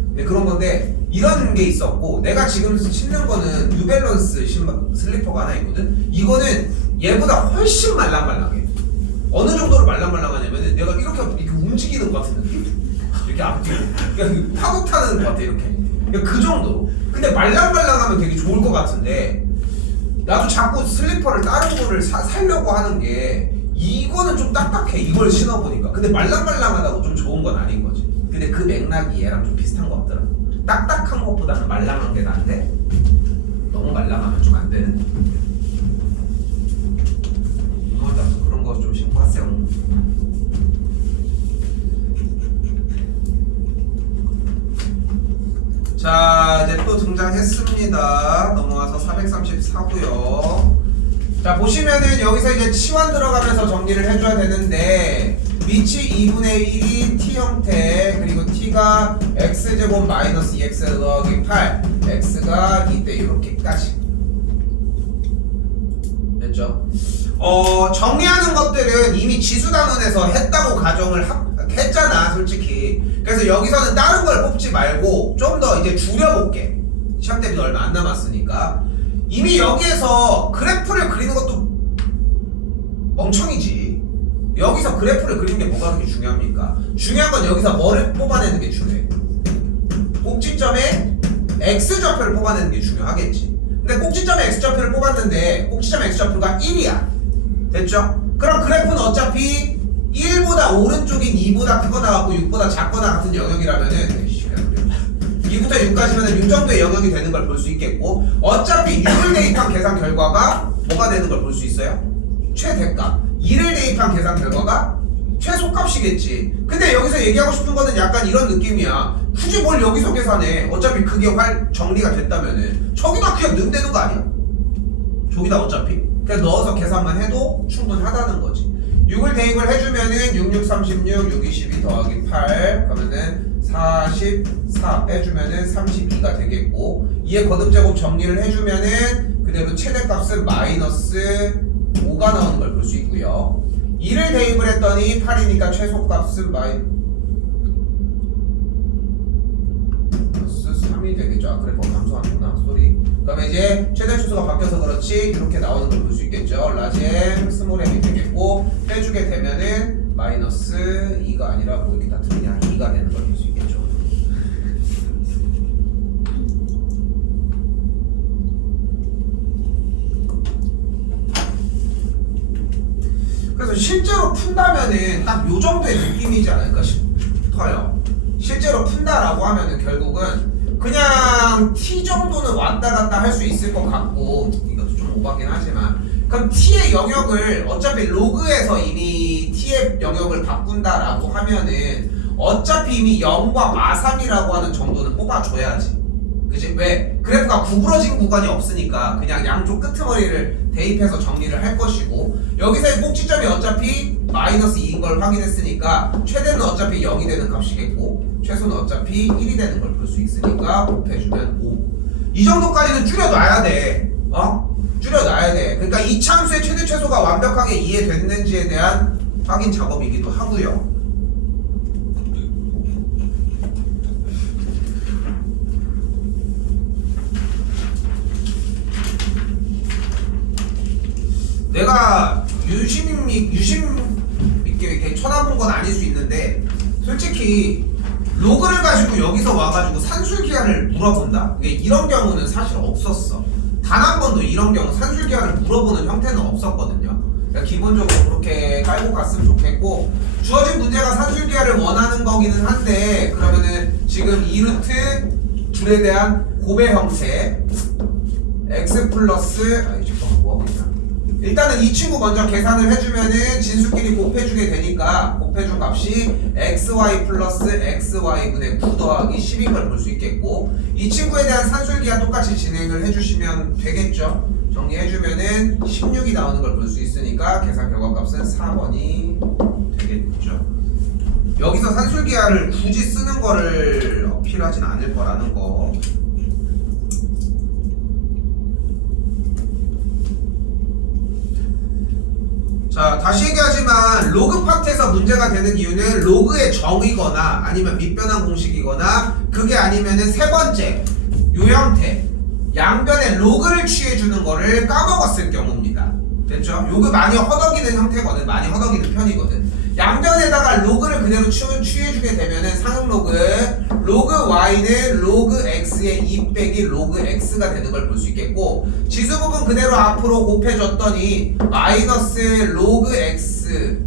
근데 그런 건데 이런 게 있었고 내가 지금 신는 거는 뉴밸런스 슬리퍼가 하나 있거든. 이거는 얘보다 훨씬 말랑말랑해. 어느 정도로 말랑말랑하냐면은 내가 이렇게 움직이는 것 같은 느낌? 이렇게 앞뒤로 그러니까 파도 타는 것 같아 이렇게. 그러니까 그 정도. 근데 말랑말랑하면 되게 좋을 것 같은데 나도 자꾸 슬리퍼를 다른 거를 사려고 하는 게 이거는 좀 딱딱해. 이걸 신어보니까. 근데 말랑말랑하다고 좀 좋은 건 아닌 거지. 근데 그 맥락이 얘랑 좀 비슷한 것 같더라. 딱딱한 것보다는 말랑한 게 나은데 너무 말랑하면 좀 안 되는. 그런 거 좀 신고 왔어요. 자, 이제 또 등장했습니다. 넘어와서 434고요. 자, 보시면은 여기서 이제 치환 들어가면서 정리를 해줘야 되는데 위치 2분의 1이 t 형태, 그리고 t가 x제곱 마이너스 2x 더하기 8, x가 2대 이렇게까지. 됐죠? 정리하는 것들은 이미 지수단원에서 했다고 가정을 했잖아, 솔직히. 그래서 여기서는 다른 걸 뽑지 말고 좀 더 이제 줄여볼게. 시험 대비 얼마 안 남았으니까. 이미 여기에서 그래프를 그리는 것도 멍청이지. 여기서 그래프를 그리는 게 뭐가 그렇게 중요합니까? 중요한 건 여기서 뭐를 뽑아내는 게 중요해. 꼭지점에 X좌표를 뽑아내는 게 중요하겠지. 근데 꼭지점에 X좌표를 뽑았는데 꼭지점 X좌표가 1이야. 됐죠? 그럼 그래프는 어차피 1보다 오른쪽인 2보다 크거나 하고 6보다 작거나 같은 영역이라면은 2부터 6까지면 6 정도의 영역이 되는 걸 볼 수 있겠고, 어차피 6을 대입한 계산 결과가 뭐가 되는 걸 볼 수 있어요? 최대값. 2를 대입한 계산 결과가 최소값이겠지. 근데 여기서 얘기하고 싶은 거는 약간 이런 느낌이야. 굳이 뭘 여기서 계산해. 어차피 그게 정리가 됐다면은 저기다 그냥 넣으면 되는 거 아니야? 저기다 어차피 그냥 넣어서 계산만 해도 충분하다는 거지. 6을 대입을 해주면은 6, 6, 36, 6, 22 더하기 8 그러면은 44 빼주면은 32가 되겠고, 이에 거듭제곱 정리를 해주면은 그대로 최대값은 마이너스 5가 나오는 걸 볼 수 있고요. 2를 대입을 했더니 8이니까 최소값은 마이너스 3이 되겠죠. 아, 그래, 감소하는구나. 쏘리. 그러면 이제 최대 추수가 바뀌어서 그렇지 이렇게 나오는 걸 볼 수 있겠죠. 라지엠, 스몰엠이 되겠고, 빼주게 되면은 마이너스 2가 아니라 뭐 이렇게 다 틀리냐 2가 되는 걸 볼 수 있겠죠. 그래서 실제로 푼다면은 딱 요 정도의 느낌이지 않을까 싶어요. 실제로 푼다라고 하면은 결국은 그냥 t 정도는 왔다 갔다 할 수 있을 것 같고, 이것도 좀 오바긴 하지만, 그럼 t의 영역을 어차피 로그에서 이미 t의 영역을 바꾼다라고 하면은 어차피 이미 0과 마3이라고 하는 정도는 뽑아줘야지. 그치? 왜? 그래프가 구부러진 구간이 없으니까 그냥 양쪽 끄트머리를 대입해서 정리를 할 것이고, 여기서의 꼭지점이 어차피 마이너스 2인 걸 확인했으니까 최대는 어차피 0이 되는 값이겠고 최소는 어차피 1이 되는 걸 볼 수 있으니까 곱해주면 5. 이 정도까지는 줄여놔야 돼. 줄여놔야 돼. 그러니까 이 참수의 최대 최소가 완벽하게 이해됐는지에 대한 확인 작업이기도 하고요. 내가 유심 있게 이렇게 쳐다본 건 아닐 수 있는데, 솔직히 로그를 가지고 여기서 와가지고 산술기한을 물어본다? 이런 경우는 사실 없었어. 단 한 번도 이런 경우 산술기한을 물어보는 형태는 없었거든요. 그러니까 기본적으로 그렇게 깔고 갔으면 좋겠고, 주어진 문제가 산술기한을 원하는 거기는 한데, 그러면은 지금 2루트 줄에 대한 곱의 형태 x 플러스 잠깐만 뭐하고 있나? 일단은 이 친구 먼저 계산을 해주면은 진수끼리 곱해주게 되니까 곱해준 값이 xy 플러스 xy분의 9 더하기 10인 걸 볼 수 있겠고, 이 친구에 대한 산술기한 똑같이 진행을 해주시면 되겠죠. 정리해주면은 16이 나오는 걸 볼 수 있으니까 계산 결과값은 4번이 되겠죠. 여기서 산술기한을 굳이 쓰는 거를 어필하진 않을 거라는 거. 자, 다시 얘기하지만 로그 파트에서 문제가 되는 이유는 로그의 정의거나 아니면 밑변환 공식이거나, 그게 아니면은 세 번째 요 형태 양변에 로그를 취해주는 거를 까먹었을 경우입니다. 됐죠? 요거 많이 허덕이는 형태거든. 많이 허덕이는 편이거든. 양변에다가 로그를 그대로 취해주게 되면은 상응 로그 y는 로그 x의 2 빼기 로그 x가 되는 걸 볼 수 있겠고, 지수 부분 그대로 앞으로 곱해줬더니 마이너스 로그 x의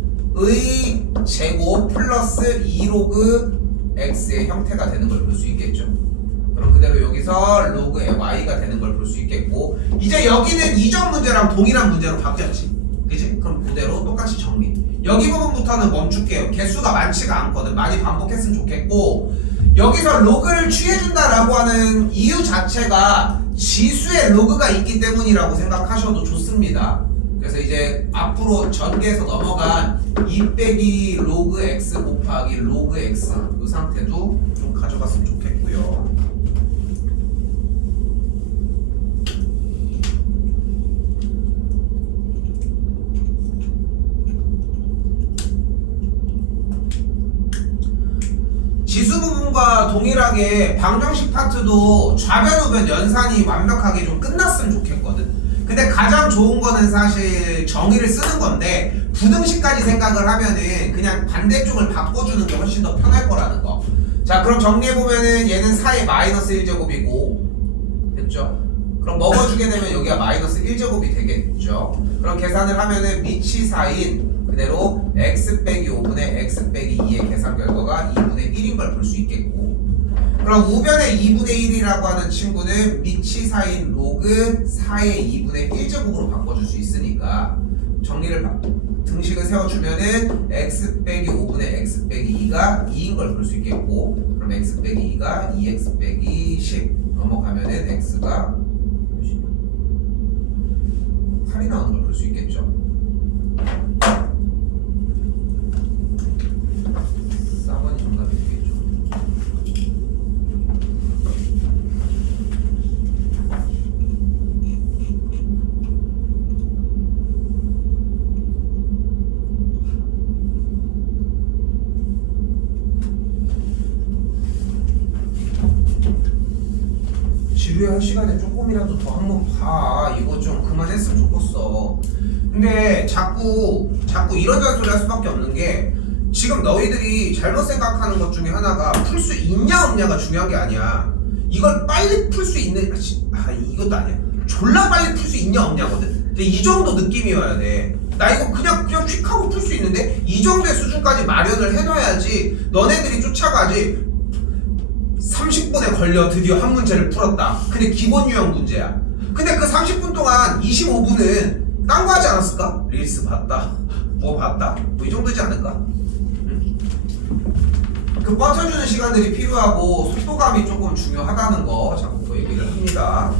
제곱 플러스 2 로그 x의 형태가 되는 걸 볼 수 있겠죠. 그럼 그대로 여기서 로그의 y가 되는 걸 볼 수 있겠고, 이제 여기는 이전 문제랑 동일한 문제로 바뀌었지. 그치? 그럼 그대로 똑같이 정리. 여기 부분부터는 멈출게요. 개수가 많지가 않거든. 많이 반복했으면 좋겠고, 여기서 로그를 취해준다라고 하는 이유 자체가 지수에 로그가 있기 때문이라고 생각하셔도 좋습니다. 그래서 이제 앞으로 전개에서 넘어간 2 빼기 로그 x 곱하기 로그 x 이 상태도 좀 가져갔으면 좋겠고요. 지수 부분과 동일하게 방정식 파트도 좌변 우변 연산이 완벽하게 좀 끝났으면 좋겠거든. 근데 가장 좋은 거는 사실 정의를 쓰는 건데 부등식까지 생각을 하면은 그냥 반대쪽을 바꿔주는 게 훨씬 더 편할 거라는 거. 자, 그럼 정리해보면은 얘는 4의 마이너스 1제곱이고 됐죠? 그럼 먹어주게 되면 여기가 마이너스 1제곱이 되겠죠? 그럼 계산을 하면은 밑이 4인 그대로 x 빼기 5분의 x 빼기 2의 계산 결과가 2분의 1인 걸 볼 수 있겠고, 그럼 우변의 2분의 1이라고 하는 친구는 밑이 4인 로그 4의 2분의 1제곱으로 바꿔줄 수 있으니까 정리를 등식을 세워주면은 x 빼기 5분의 x 빼기 2가 2인 걸 볼 수 있겠고, 그럼 x 빼기 2가 2x 빼기 10 넘어가면은 x가 8이 나오는 걸 볼 수 있겠죠. 싸번이 정답이 되겠죠. 지루할 시간에 조금이라도 더 한번 봐. 이거 좀 그만했으면 좋겠어. 근데 자꾸 이런저런 소리 할 수밖에 없는 게, 지금 너희들이 잘못 생각하는 것 중에 하나가 풀 수 있냐 없냐가 중요한 게 아니야. 이걸 빨리 풀 수 있는, 이것도 아니야. 졸라 빨리 풀 수 있냐 없냐거든. 근데 이 정도 느낌이어야 돼. 나 이거 그냥 휙하고 풀 수 있는데 이 정도의 수준까지 마련을 해놔야지 너네들이 쫓아가지. 30분에 걸려 드디어 한 문제를 풀었다. 근데 기본 유형 문제야. 근데 그 30분 동안 25분은 딴 거 하지 않았을까? 릴스 봤다, 뭐 봤다, 뭐 이 정도지 않을까? 응? 그 뻗쳐주는 시간들이 필요하고 속도감이 조금 중요하다는 거 자꾸 그 얘기를 합니다.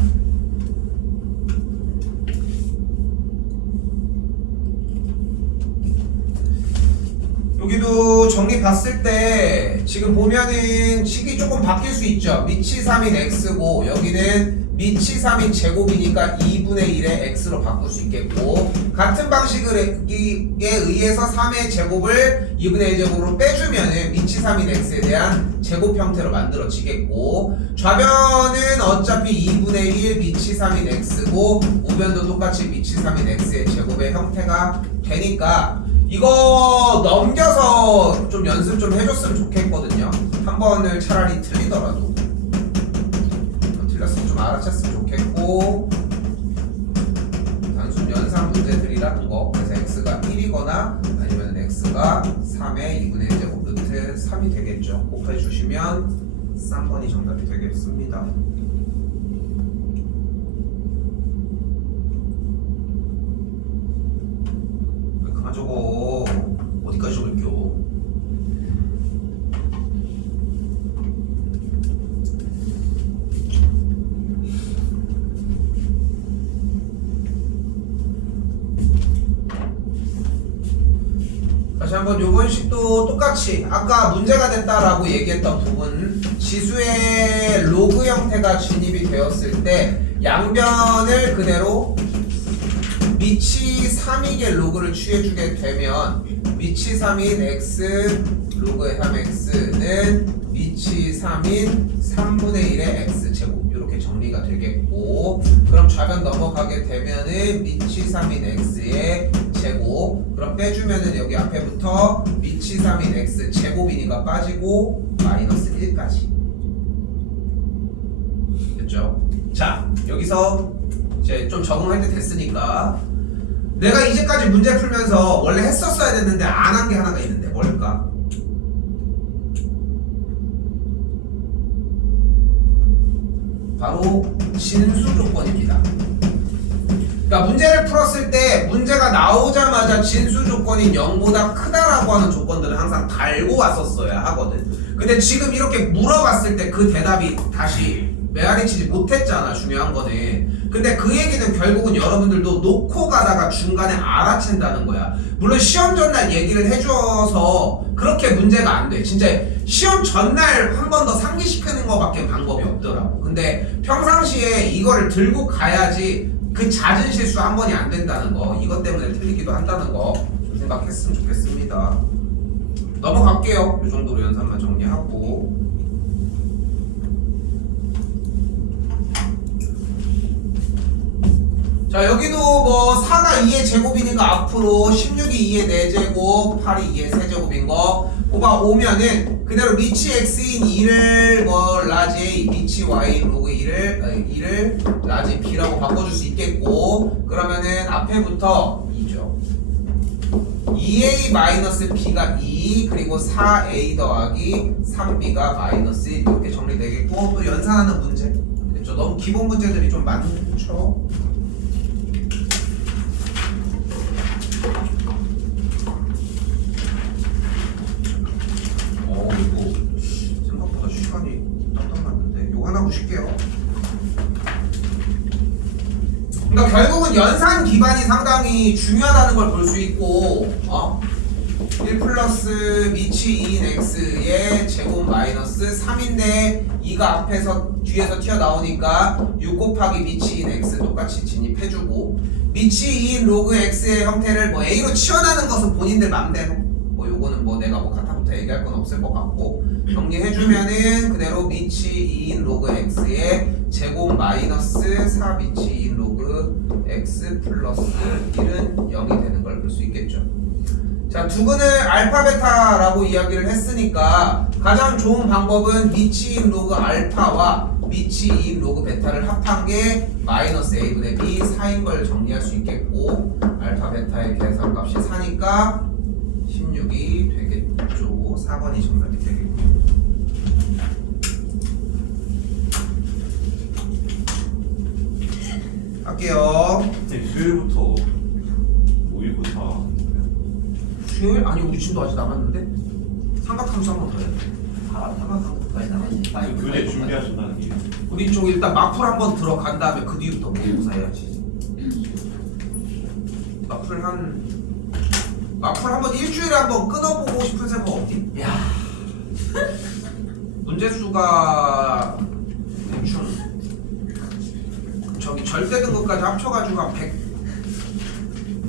여기도 정리 봤을 때 지금 보면은 식이 조금 바뀔 수 있죠. 밑이 3인 x고 여기는 밑이 3인 제곱이니까 2분의 1의 x로 바꿀 수 있겠고, 같은 방식에 의해서 3의 제곱을 2분의 1제곱으로 빼주면은 밑이 3인 x에 대한 제곱 형태로 만들어지겠고, 좌변은 어차피 2분의 1 밑이 3인 x고 우변도 똑같이 밑이 3인 x의 제곱의 형태가 되니까 이거 넘겨서 좀 연습 좀 해줬으면 좋겠거든요. 한 번을 차라리 틀리더라도 틀렸으면 좀 알아챘으면 좋겠고, 단순 연산 문제들이라는 거. 그래서 x가 1이거나 아니면 x가 3의 2분의 1제곱 루트 3이 되겠죠. 곱해주시면 3번이 정답이 되겠습니다. 저거 어디까지 적을게요? 다시 한번 요번 식도 똑같이 아까 문제가 됐다라고 얘기했던 부분, 지수의 로그 형태가 진입이 되었을 때 양변을 그대로 밑이 3이게 로그를 취해주게 되면 밑이 3인 x 로그 3x는 밑이 3인 3분의 1의 x제곱, 이렇게 정리가 되겠고, 그럼 좌변 넘어가게 되면은 밑이 3인 x의 제곱, 그럼 빼주면은 여기 앞에부터 밑이 3인 x 제곱이니까 빠지고 마이너스 1까지 됐죠? 자, 여기서 이제 좀 적응할 때 됐으니까, 내가 이제까지 문제 풀면서 원래 했었어야 됐는데 안 한 게 하나가 있는데 뭘까? 바로 진수 조건입니다. 그러니까 문제를 풀었을 때 문제가 나오자마자 진수 조건인 0보다 크다라고 하는 조건들은 항상 달고 왔었어야 하거든. 근데 지금 이렇게 물어봤을 때 그 대답이 다시 메아리치지 못했잖아. 중요한 거는. 근데 그 얘기는 결국은 여러분들도 놓고 가다가 중간에 알아챈다는 거야. 물론 시험 전날 얘기를 해줘서 그렇게 문제가 안 돼. 진짜 시험 전날 한 번 더 상기시키는 거밖에 방법이 없더라고. 근데 평상시에 이거를 들고 가야지 그 잦은 실수 한 번이 안 된다는 거, 이것 때문에 틀리기도 한다는 거 좀 생각했으면 좋겠습니다. 넘어갈게요. 넘어갈게요. 이 정도로 연산만 정리하고. 자, 여기도 뭐 4가 2의 제곱이니까 앞으로 16이 2의 4제곱, 8이 2의 세제곱인 거 뽑아 오면은 그대로 미치 x인 2를 뭐 라지 a, 미치 y 로그 2를 라지 b라고 바꿔줄 수 있겠고, 그러면은 앞에부터 2죠. 2a 마이너스 b가 2, 그리고 4a 더하기 3b가 마이너스 1 이렇게 정리되겠고, 또 연산하는 문제 됐죠. 너무 기본 문제들이 좀 많죠. 이거 생각보다 시간이 딱딱 맞는데 이거 하나 보실게요. 그러니까 결국은 연산 기반이 상당히 중요하다는 걸 볼 수 있고, 1 플러스 미치 2인 x의 제곱 마이너스 3인데 2가 앞에서 뒤에서 튀어나오니까 6 곱하기 미치 2인 x 똑같이 진입해주고, 미치 2인 로그 x의 형태를 뭐 a로 치환하는 것은 본인들 맘대로, 뭐 요거는 뭐 내가 뭐 카타부터 얘기할 건 없을 것 같고, 정리해주면은 그대로 미치 2인 로그 x의 제곱 마이너스 4 미치 2인 로그 x 플러스 1은 0이 되는 걸 볼 수 있겠죠. 자, 두근을 알파 베타라고 이야기를 했으니까 가장 좋은 방법은 미치 2인 로그 알파와 미치 2인 로그 베타를 합한 게 마이너스 a분의 b 4인 걸 정리할 수 있겠고, 알파 베타의 계산값이 4니까 16이 되겠죠. 4번이 정답이 되겠고요. 할게요. 수요일부터 5일부터 수요일? 아니 우리 진도 아직 남았는데? 삼각함수 한 번 더 해야 돼. 삼각함수까지 남았지. 교재 준비하신다는 게 우리 쪽 일단 마풀 한 번 들어간 다음에 그 뒤부터 모의고사 해야지. 마풀 한 번 일주일에 한 번 끊어보고 싶은 생각 없니? 야, 문제수가 대충 저기 절대 등급까지 합쳐가지고 한 100.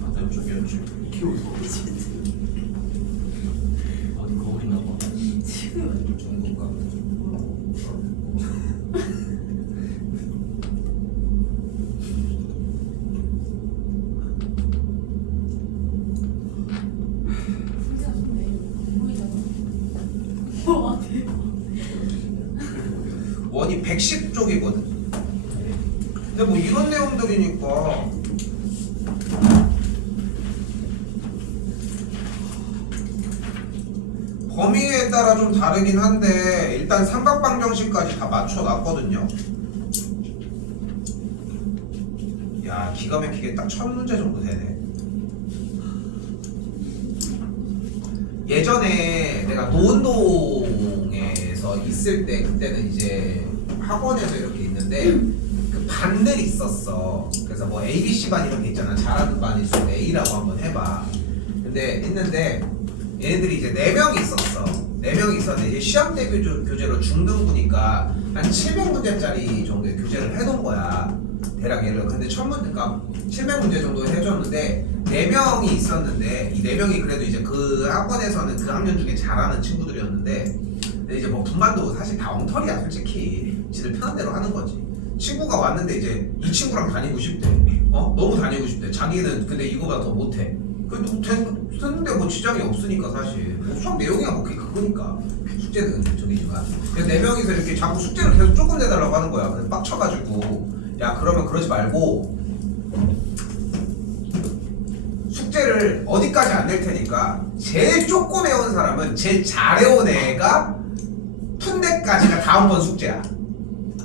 아, 저기였지. 키워서. 어디 거울이나 봐. 중급가. 원이 110쪽이거든. 근데 뭐 이런 내용들이니까 범위에 따라 좀 다르긴 한데 일단 삼각방정식까지 다 맞춰놨거든요. 야, 기가 막히게 딱 1000문제 정도 되네. 예전에 내가 노은동에서 있을 때, 그때는 이제 학원에서 이렇게 있는데 그 반들이 있었어. 그래서 뭐 ABC 반 이렇게 있잖아. 잘하는 반일수록 A라고 한번 해봐. 근데 있는데 얘네들이 이제 4명이 있었어. 4명이 있었는데 이제 시험 대비 교재로 중등부니까 한 700문제짜리 정도의 교재를 해놓은 거야. 대략 예를 들어. 근데 1000문제, 그러니까 700문제 정도 해줬는데 4명이 있었는데 이 4명이 그래도 이제 그 학원에서는 그 학년 중에 잘하는 친구들이었는데, 근데 이제 뭐 분반도 사실 다 엉터리야 솔직히. 지들 편한 대로 하는 거지. 친구가 왔는데 이제 이 친구랑 다니고 싶대. 너무 다니고 싶대. 자기는 근데 이거보다 더 못해. 그래도 됐는데 뭐 지장이 없으니까 사실 뭐 수학 내용이야 뭐 그게 그거니까. 숙제는 저기지만 그래서 4명이서 이렇게 자꾸 숙제를 계속 조금 내달라고 하는 거야. 그래서 빡쳐가지고 야 그러면 그러지 말고 숙제를 어디까지 안 낼 테니까 제일 조금 해온 사람은 제일 잘해온 애가 푼 데까지가 다음번 숙제야.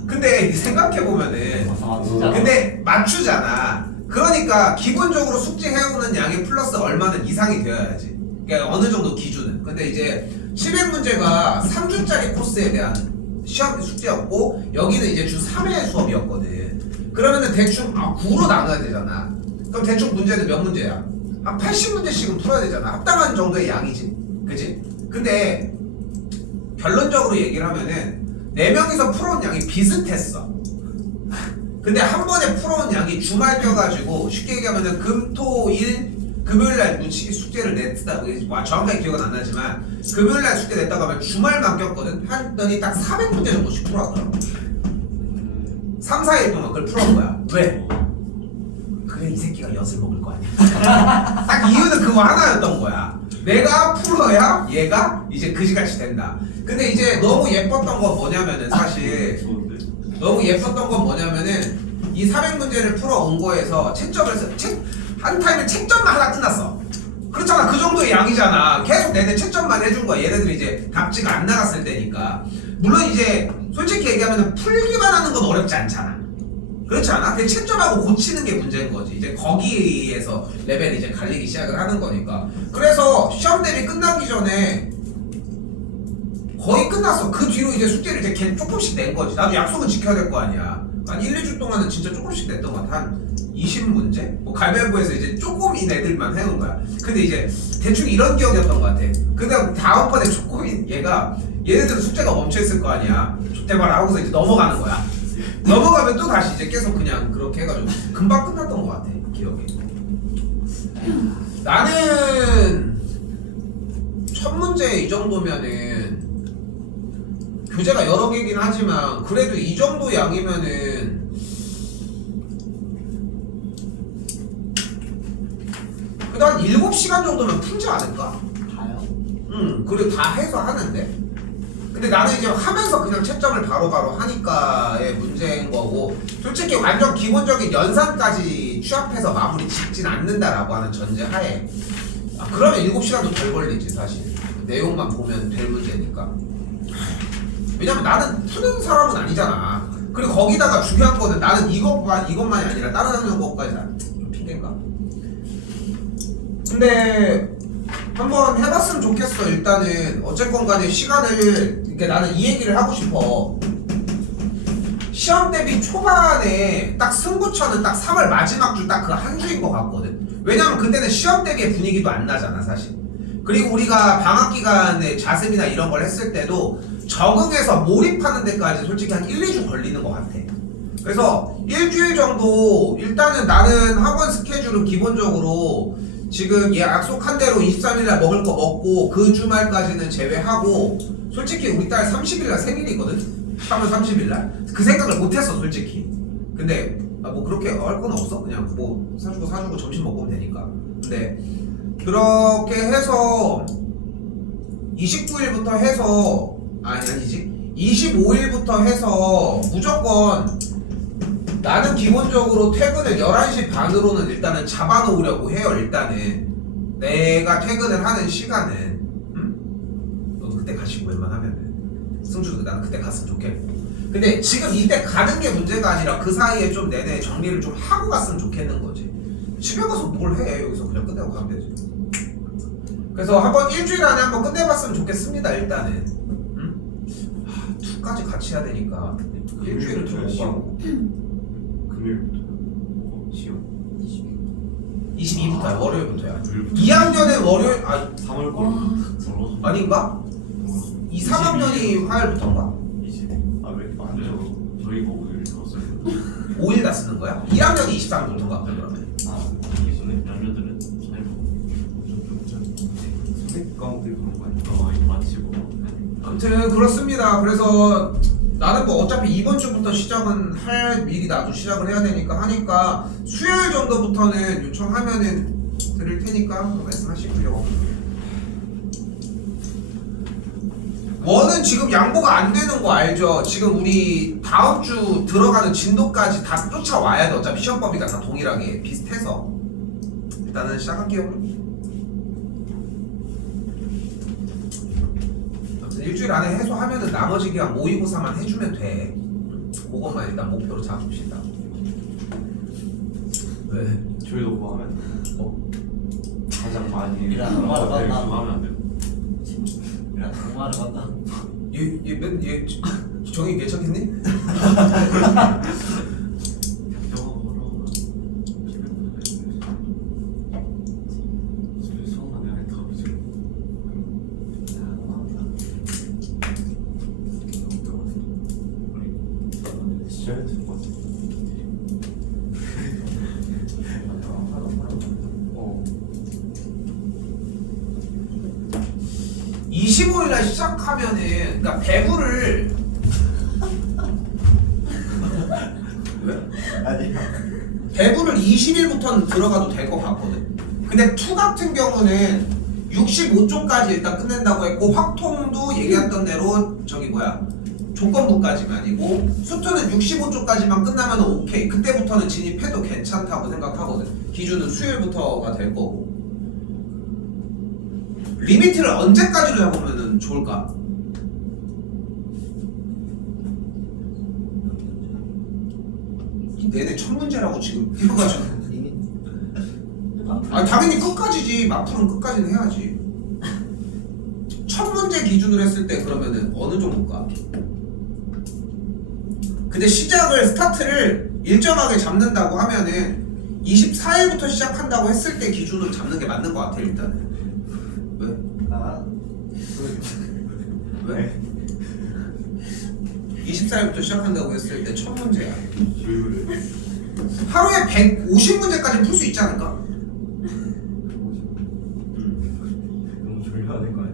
근데 생각해보면은 근데 맞추잖아. 그러니까 기본적으로 숙제 해오는 양이 플러스 얼마는 이상이 되어야지. 그러니까 어느 정도 기준은. 근데 이제 700문제가 3주짜리 코스에 대한 시험 숙제였고 여기는 이제 주 3회 수업이었거든. 그러면은 대충 9로 나눠야 되잖아. 그럼 대충 문제는 몇 문제야? 한 80문제씩은 풀어야 되잖아. 합당한 정도의 양이지. 그치? 근데 결론적으로 얘기를 하면은 4명이서 풀어온 양이 비슷했어. 근데 한 번에 풀어온 양이 주말 껴가지고 쉽게 얘기하면은 금, 토, 일, 금요일날 묻히기 숙제를 냈다. 정확하게 기억은 안 나지만 금요일날 숙제 냈다가 하면 주말만 꼈거든. 했더니 딱 400문제 정도씩 풀어왔더라고. 3, 4일 동안 그걸 풀어온 거야. 왜? 그래 이 새끼가 엿을 먹을 거 아니야. 딱 이유는 그거 하나였던 거야. 내가 풀어야 얘가 이제 그지같이 된다. 근데 이제 너무 예뻤던 건 뭐냐면은 사실 좋은데? 너무 예뻤던 건 뭐냐면은 이 400문제를 풀어온 거에서 채점을 한 타임에 채점만 하나 끝났어. 그렇잖아. 그 정도의 양이잖아. 계속 내내 채점만 해준 거야. 얘네들이 이제 답지가 안 나갔을 때니까. 물론 이제 솔직히 얘기하면 풀기만 하는 건 어렵지 않잖아. 그렇지 않아? 그 채점하고 고치는 게 문제인 거지. 이제 거기에서 레벨이 이제 갈리기 시작을 하는 거니까. 그래서 시험 대비 끝나기 전에 거의 끝났어. 그 뒤로 이제 숙제를 이제 걔 조금씩 낸 거지. 나도 약속은 지켜야 될 거 아니야. 한 1, 2주 동안은 진짜 조금씩 냈던 것 같아. 한 20문제? 뭐 가위바위보에서 이제 조금인 애들만 해온 거야. 근데 이제 대충 이런 기억이었던 것 같아. 근데 다음번에 조금인 얘가 얘네들은 숙제가 멈춰있을 거 아니야. 좋대봐라 하고서 이제 넘어가는 거야. 넘어가면 또 다시 이제 계속 그냥 그렇게 해가지고 금방 끝났던 것 같아. 기억이. 나는 첫 문제 이 정도면은 교재가 여러 개긴 하지만 그래도 이 정도 양이면은 그래도 한 7시간 정도면 풀지 않을까? 다요? 그리고 다 해서 하는데 근데 나는 이제 하면서 그냥 채점을 바로바로 하니까의 문제인 거고 솔직히 완전 기본적인 연산까지 취합해서 마무리 짓진 않는다라고 하는 전제하에 그러면 7시간도 덜 걸리지 사실 내용만 보면 될 문제니까 왜냐면 나는 푸는 사람은 아니잖아. 그리고 거기다가 중요한 거는 나는 이것만이 아니라 다른 것까지 좀 핑계인가? 근데 한번 해봤으면 좋겠어. 일단은 어쨌건 간에 시간을 이렇게 나는 이 얘기를 하고 싶어. 시험 대비 초반에 딱 승부처는 딱 3월 마지막 주 딱 그 한 주인 것 같거든. 왜냐면 그때는 시험 대비의 분위기도 안 나잖아 사실. 그리고 우리가 방학 기간에 자습이나 이런 걸 했을 때도 적응해서 몰입하는 데까지 솔직히 한 1, 2주 걸리는 것 같아. 그래서 일주일 정도 일단은 나는 학원 스케줄은 기본적으로 지금 얘 약속한 대로 23일날 먹을 거 먹고 그 주말까지는 제외하고 솔직히 우리 딸 30일날 생일이거든? 3월 30일날 그 생각을 못했어 솔직히. 근데 뭐 그렇게 할 건 없어. 그냥 뭐 사주고 점심 먹고 오면 되니까. 근데 그렇게 해서 29일부터 해서 아니지 25일부터 해서 무조건 나는 기본적으로 퇴근을 11시 반으로는 일단은 잡아놓으려고 해요. 일단은 내가 퇴근을 하는 시간은 너도 그때 가시고 웬만하면은 승주도 나는 그때 갔으면 좋겠고 근데 지금 이때 가는 게 문제가 아니라 그 사이에 좀 내내 정리를 좀 하고 갔으면 좋겠는 거지. 집에 가서 뭘 해. 여기서 그냥 끝내고 가면 되지. 그래서 한번 일주일 안에 한번 끝내봤으면 좋겠습니다. 일단은 두까지 같이 해야 되니까 일주일을 좀 못 가고 금요일부터 시험 22일부터야. 월요일부터야. 금요일부터 2학년은 월요일 3월 거로 아닌가? 2, 3학년이 화요일부터인가? 20. 아왜 안 되죠? 저희 거 오늘 들었어요. 5일 다 쓰는 거야? 1학년이 23일부터인가 그러면? 예전에 연료들은 선택 과목들이 그런 거 아니까 이거 마치고 아무튼 그렇습니다. 그래서 나는 뭐 어차피 이번 주부터 시작은 미리 나도 시작을 해야 되니까 하니까 수요일 정도부터는 요청하면은 드릴 테니까 말씀하시고요. 원은 지금 양보가 안 되는 거 알죠? 지금 우리 다음 주 들어가는 진도까지 다 쫓아와야 돼. 어차피 시험 범위가 다 동일하게 비슷해서 일단은 시작할게요. 일주일 안에 해소하면은 나머지 기간 모의고사만 해주면 돼. 그것만 일단 목표로 잡읍시다. 왜? 저희도 그거 하면 가장 많이 이란 엄마를 그거 만나. 하면 안 돼요. 야 정말을 만나. 얘 정이 괜찮겠니? 진짜 해야 될것 같아. 20 25일날 시작하면은 그러니까 배부를 왜? 아니야. 배부를 20일부터는 들어가도 될 것 같거든. 근데 2 같은 경우는 65조까지 일단 끝낸다고 했고 확통도 얘기했던 대로 저기 뭐야 조건부까지만이고 수투는 65조까지만 끝나면 오케이. 그때부터는 진입해도 괜찮다고 생각하거든. 기준은 수요일부터가 될 거고. 리미트를 언제까지로 잡으면 좋을까? 내내 첫 문제라고 지금 이거가지고. 아 당연히 끝까지지. 마풀은 끝까지는 해야지. 첫 문제 기준으로 했을 때 그러면은 어느 정도일까? 근데 시작을 스타트를 일정하게 잡는다고 하면은 24일부터 시작한다고 했을 때 기준으로 잡는 게 맞는 것 같아 일단은. 왜? 아. 왜? 24일부터 시작한다고 했을 때 첫 문제야. 하루에 150문제까지 풀 수 있지 않을까? 너무 졸려하는 거 아니야?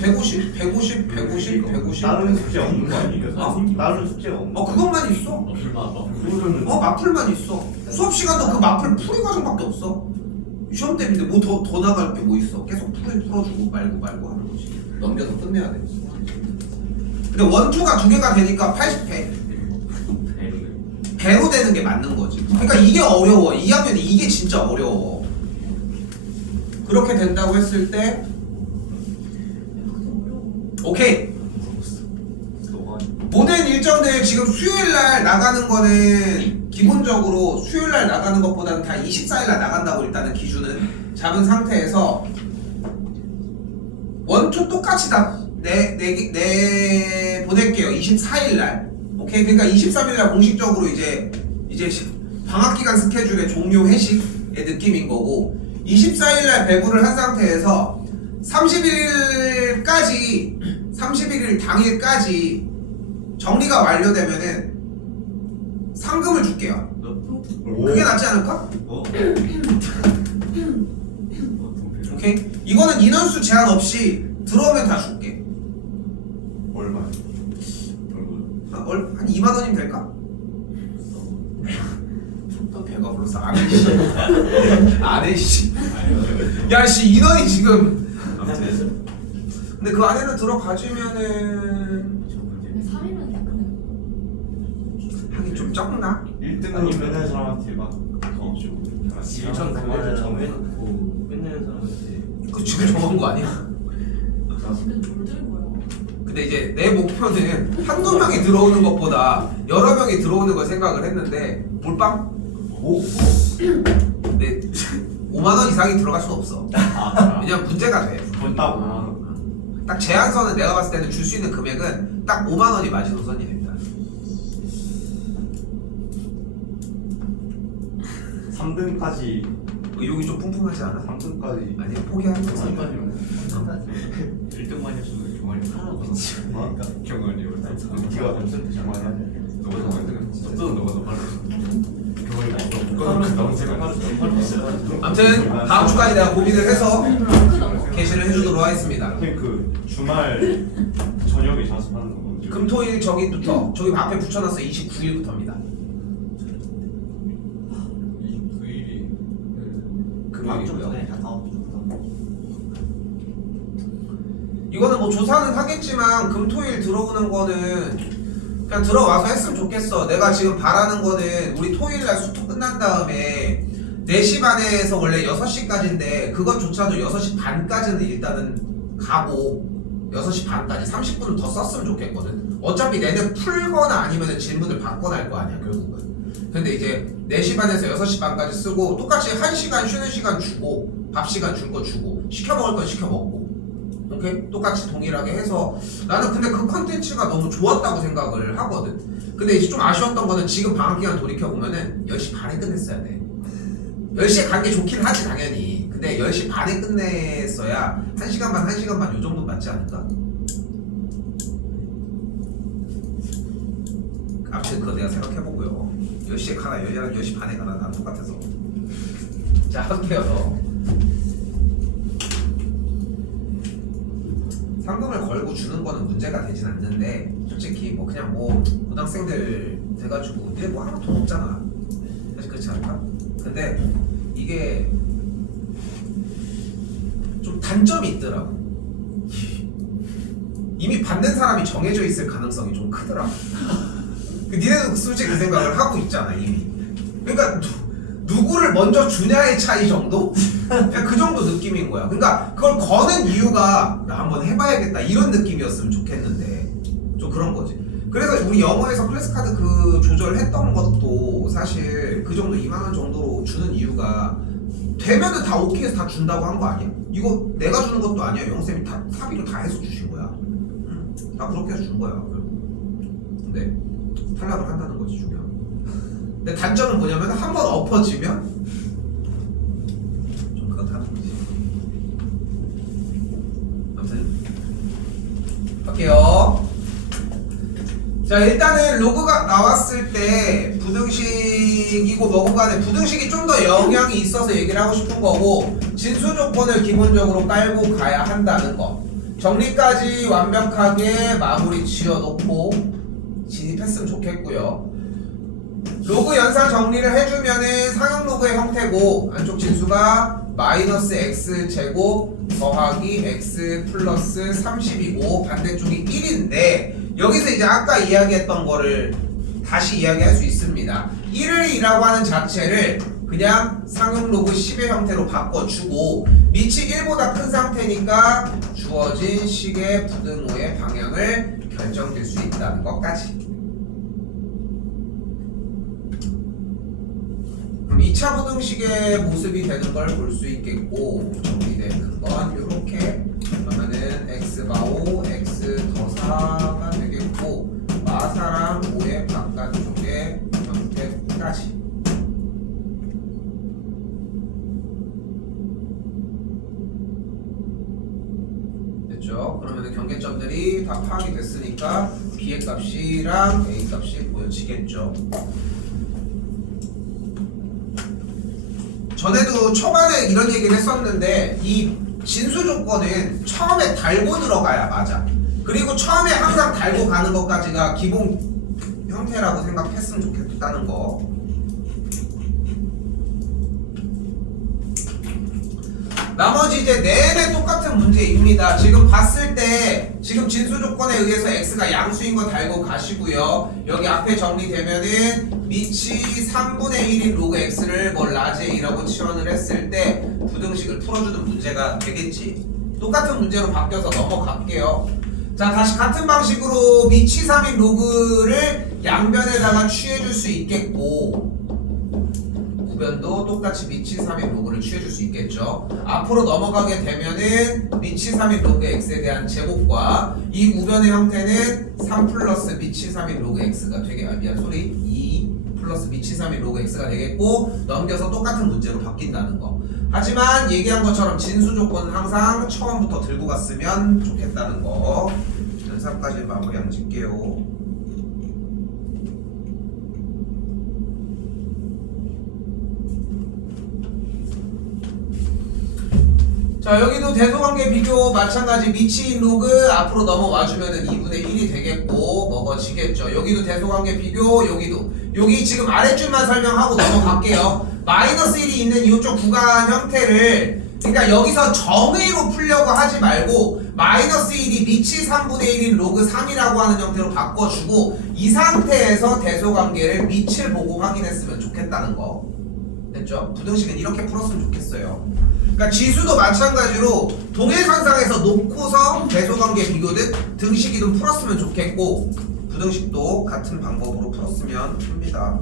150. 다른 숙제 없는 거 아니에요? 다른 숙제가 없는 거. 그것만 있어. 마풀만 마풀만 있어. 수업 시간도 그 마풀 풀이 과정밖에 없어. 시험 때문에 뭐 더 나갈 게 뭐 있어. 계속 풀어주고 말고 하는 거지. 넘겨서 끝내야 돼. 근데 원투가 2개가 되니까 80회. 배로 되는 게 맞는 거지. 그러니까 이게 어려워. 2학년이 이게 진짜 어려워. 그렇게 된다고 했을 때 오케이. 모든 일정들 지금 수요일날 나가는 거는 기본적으로 수요일날 나가는 것보다는 다 24일날 나간다고 일단은 기준은 잡은 상태에서 원투 똑같이 다 보낼게요. 24일날. 오케이. 그러니까 23일날 공식적으로 이제 방학기간 스케줄의 종료 회식의 느낌인 거고 24일날 배부를 한 상태에서 31일 당일까지 정리가 완료되면은 상금을 줄게요. 그게 낫지 않을까? 오케이. 이거는 인원수 제한 없이 들어오면 다 줄게. 얼마? 한 2만 원이면 될까? 또 배가 불러서 안해 씨. 야씨 인원이 지금. 근데 그 안에는 들어가주면은 3일만 됐거든. 하긴 좀 적나? 1등은 맨날 사람한테 막 일정 그거를 정해놓고 끝내는 사람한테 그 지금 정한 거 아니야? 지금 뭘 들은 거야? 근데 이제 내 목표는 한두 명이 들어오는 것보다 여러 명이 들어오는 걸 생각을 했는데 몰빵? 근데 5만 원 이상이 들어갈 수는 없어. 왜냐면 문제가 돼. 본다고. 딱 제한선은 내가 봤을 때는 줄 수 있는 금액은 딱 5만 원이 마지노선이 됩니다. 3등까지. 의욕이 좀 풍부하지 않아? 3등까지. 아니 포기하는 거지. 1등만 했어도 경환이 하나도 뭐? 경환이 네가 무슨 뜻이 많이 하냐? 너가 더 많이 속도는 너가 더 빨라. 경환이 너무 제가 아무튼 다음 주까지 내가 고민을 해서 게시를 해주도록 하겠습니다. 그 주말 저녁에 자습하는 거. 금토일 저기부터 저기 앞에 붙여놨어. 29일부터입니다. 29일이 금요일이고요. 이거는 뭐 조사는 하겠지만 금토일 들어오는 거는 그냥 들어와서 했으면 좋겠어. 내가 지금 바라는 거는 우리 토요일날 수토 끝난 다음에 4시 반에서 원래 6시까지인데 그것조차도 6시 반까지는 일단은 가고 6시 반까지 30분을 더 썼으면 좋겠거든. 어차피 내내 풀거나 아니면 질문을 받거나 할 거 아니야 결국은. 근데 이제 4시 반에서 6시 반까지 쓰고 똑같이 1시간 쉬는 시간 주고 밥 시간 줄 거 주고 시켜 먹을 건 시켜 먹고 오케이? 똑같이 동일하게 해서 나는 근데 그 컨텐츠가 너무 좋았다고 생각을 하거든. 근데 이제 좀 아쉬웠던 거는 지금 방학기간 돌이켜보면은 10시 반에 끝냈어야 돼. 10시에 간 게 좋긴 하지 당연히. 근데 10시 반에 끝냈어야 1시간 반 요 정도 맞지 않을까? 아무튼 그거 내가 생각해보고요. 10시에 가나 10시 반에 가나 난 똑같아서. 자 할게요. 상금을 걸고 주는 거는 문제가 되진 않는데 솔직히 뭐 그냥 뭐 고등학생들 돼가지고 근데 뭐 하나 돈 없잖아. 사실 그렇지 않을까? 근데 이게 좀 단점이 있더라고. 이미 받는 사람이 정해져 있을 가능성이 좀 크더라고. 니네도 솔직히 그 생각을 하고 있잖아 이미. 그러니까 누구를 먼저 주냐의 차이 정도? 그냥 그 정도 느낌인 거야. 그러니까 그걸 거는 이유가 나 한번 해봐야겠다 이런 느낌이었으면 좋겠는데 좀 그런 거지. 그래서 우리 영어에서 플래시카드 그 조절했던 것도 사실 그 정도 2만 원 정도로 주는 이유가 되면은 다 오케이해서 다 준다고 한 거 아니야? 이거 내가 주는 것도 아니야. 영쌤이 다 사비로 다 해서 주신 거야. 다 그렇게 해서 준 거야. 근데 탈락을 한다는 거지 중요한. 근데 단점은 뭐냐면 한 번 엎어지면 좀 그렇다는 거지. 아무튼 할게요. 자 일단은 로그가 나왔을 때 부등식이고 뭐고 간에 부등식이 좀 더 영향이 있어서 얘기를 하고 싶은 거고 진수 조건을 기본적으로 깔고 가야 한다는 거. 정리까지 완벽하게 마무리 지어놓고 진입했으면 좋겠고요. 로그 연산 정리를 해주면은 상형 로그의 형태고 안쪽 진수가 마이너스 x 제곱 더하기 x 플러스 30이고 반대쪽이 1인데 여기서 이제 아까 이야기했던 거를 다시 이야기할 수 있습니다. 1을 2라고 하는 자체를 그냥 상형 로그 10의 형태로 바꿔주고 밑이 1보다 큰 상태니까 주어진 식의 부등호의 방향을 결정될 수 있다는 것까지. 그럼 2차 부등식의 모습이 되는 걸 볼 수 있겠고 정리되는 건 이렇게 그러면은 x가 5, x 더 4가 되겠고 마사랑 5의 바깥쪽의 형태까지. 됐죠? 그러면 경계점들이 다 파악이 됐으니까 b의 값이랑 a 값이 보여지겠죠. 전에도 초반에 이런 얘기를 했었는데 이 진수 조건은 처음에 달고 들어가야 맞아. 그리고 처음에 항상 달고 가는 것까지가 기본 형태라고 생각했으면 좋겠다는 거. 나머지 이제 내내 똑같은 문제입니다. 지금 봤을 때 지금 진수 조건에 의해서 x가 양수인 거 달고 가시고요. 여기 앞에 정리되면은 밑이 3분의 1인 로그 x를 뭐 라지 a라고 치환을 했을 때 부등식을 풀어주는 문제가 되겠지. 똑같은 문제로 바뀌어서 넘어갈게요. 자 다시 같은 방식으로 밑이 3인 로그를 양변에다가 취해줄 수 있겠고 우변도 똑같이 밑이 3인 로그를 취해줄 수 있겠죠. 앞으로 넘어가게 되면은 밑이 3인 로그 x에 대한 제곱과 이 우변의 형태는 3 플러스 밑이 3인 로그 x가 되게 미안 소리 2 플러스 밑이 3인 로그 x가 되겠고 넘겨서 똑같은 문제로 바뀐다는 거. 하지만 얘기한 것처럼 진수 조건은 항상 처음부터 들고 갔으면 좋겠다는 거. 연산까지 마무리 안 짓게요. 자 여기도 대소관계 비교 마찬가지 밑인 로그 앞으로 넘어와주면은 2분의 1이 되겠고 먹어지겠죠. 여기도 대소관계 비교 여기 지금 아래줄만 설명하고 넘어갈게요. 마이너스 1이 있는 이쪽 구간 형태를 그러니까 여기서 정의로 풀려고 하지 말고 마이너스 1이 밑이 3분의 1인 로그 3이라고 하는 형태로 바꿔주고 이 상태에서 대소관계를 밑을 보고 확인했으면 좋겠다는 거. 됐죠? 부등식은 이렇게 풀었으면 좋겠어요. 그러니까 지수도 마찬가지로 동일선상에서 놓고서 대소관계 비교든 등식이든 풀었으면 좋겠고 부등식도 같은 방법으로 풀었으면 합니다.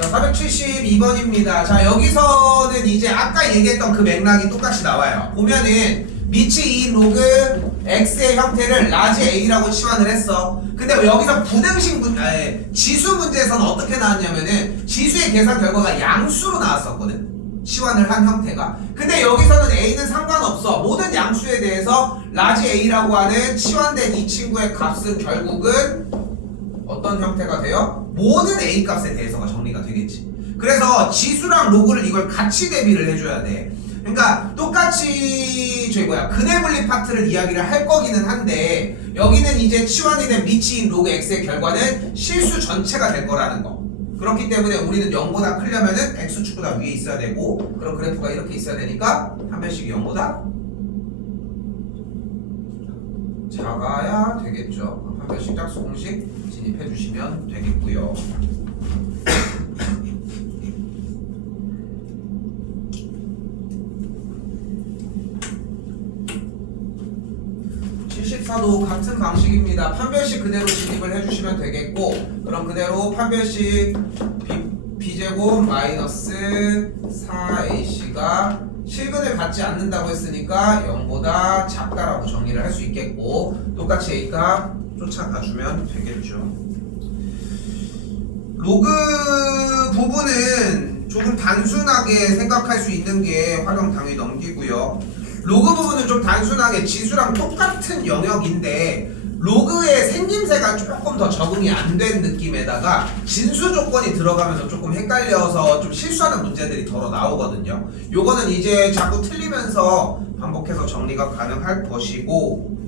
자 472번입니다. 자 여기서는 이제 아까 얘기했던 그 맥락이 똑같이 나와요. 보면은 밑이 2 로그 x의 형태를 라지 a라고 치환을 했어. 근데 여기서 부등식 지수 문제에서는 어떻게 나왔냐면은 지수의 계산 결과가 양수로 나왔었거든. 치환을 한 형태가. 근데 여기서는 a는 상관없어. 모든 양수에 대해서 라지 a라고 하는 치환된 이 친구의 값은 결국은 어떤 형태가 돼요? 모든 a 값에 대해서가 정리가 되겠지. 그래서 지수랑 로그를 이걸 같이 대비를 해줘야 돼. 그러니까 똑같이 근해 분리 파트를 이야기를 할 거기는 한데 여기는 이제 치환이 된 미치인 로그 x의 결과는 실수 전체가 될 거라는 거. 그렇기 때문에 우리는 0보다 크려면은 x축보다 위에 있어야 되고 그럼 그래프가 이렇게 있어야 되니까 판별식이 0보다 작아야 되겠죠. 판별식 짝수 공식 진입해 주시면 되겠고요. 도 같은 방식입니다. 판별식 그대로 진입을 해주시면 되겠고 그럼 그대로 판별식 b제곱 마이너스 4ac가 실근을 갖지 않는다고 했으니까 0보다 작다라고 정리를 할 수 있겠고 똑같이 a값 쫓아가주면 되겠죠. 로그 부분은 조금 단순하게 생각할 수 있는 게 활용 당연히 넘기고요. 로그 부분은 좀 단순하게 지수랑 똑같은 영역인데 로그의 생김새가 조금 더 적응이 안 된 느낌에다가 진수 조건이 들어가면서 조금 헷갈려서 좀 실수하는 문제들이 덜어 나오거든요. 요거는 이제 자꾸 틀리면서 반복해서 정리가 가능할 것이고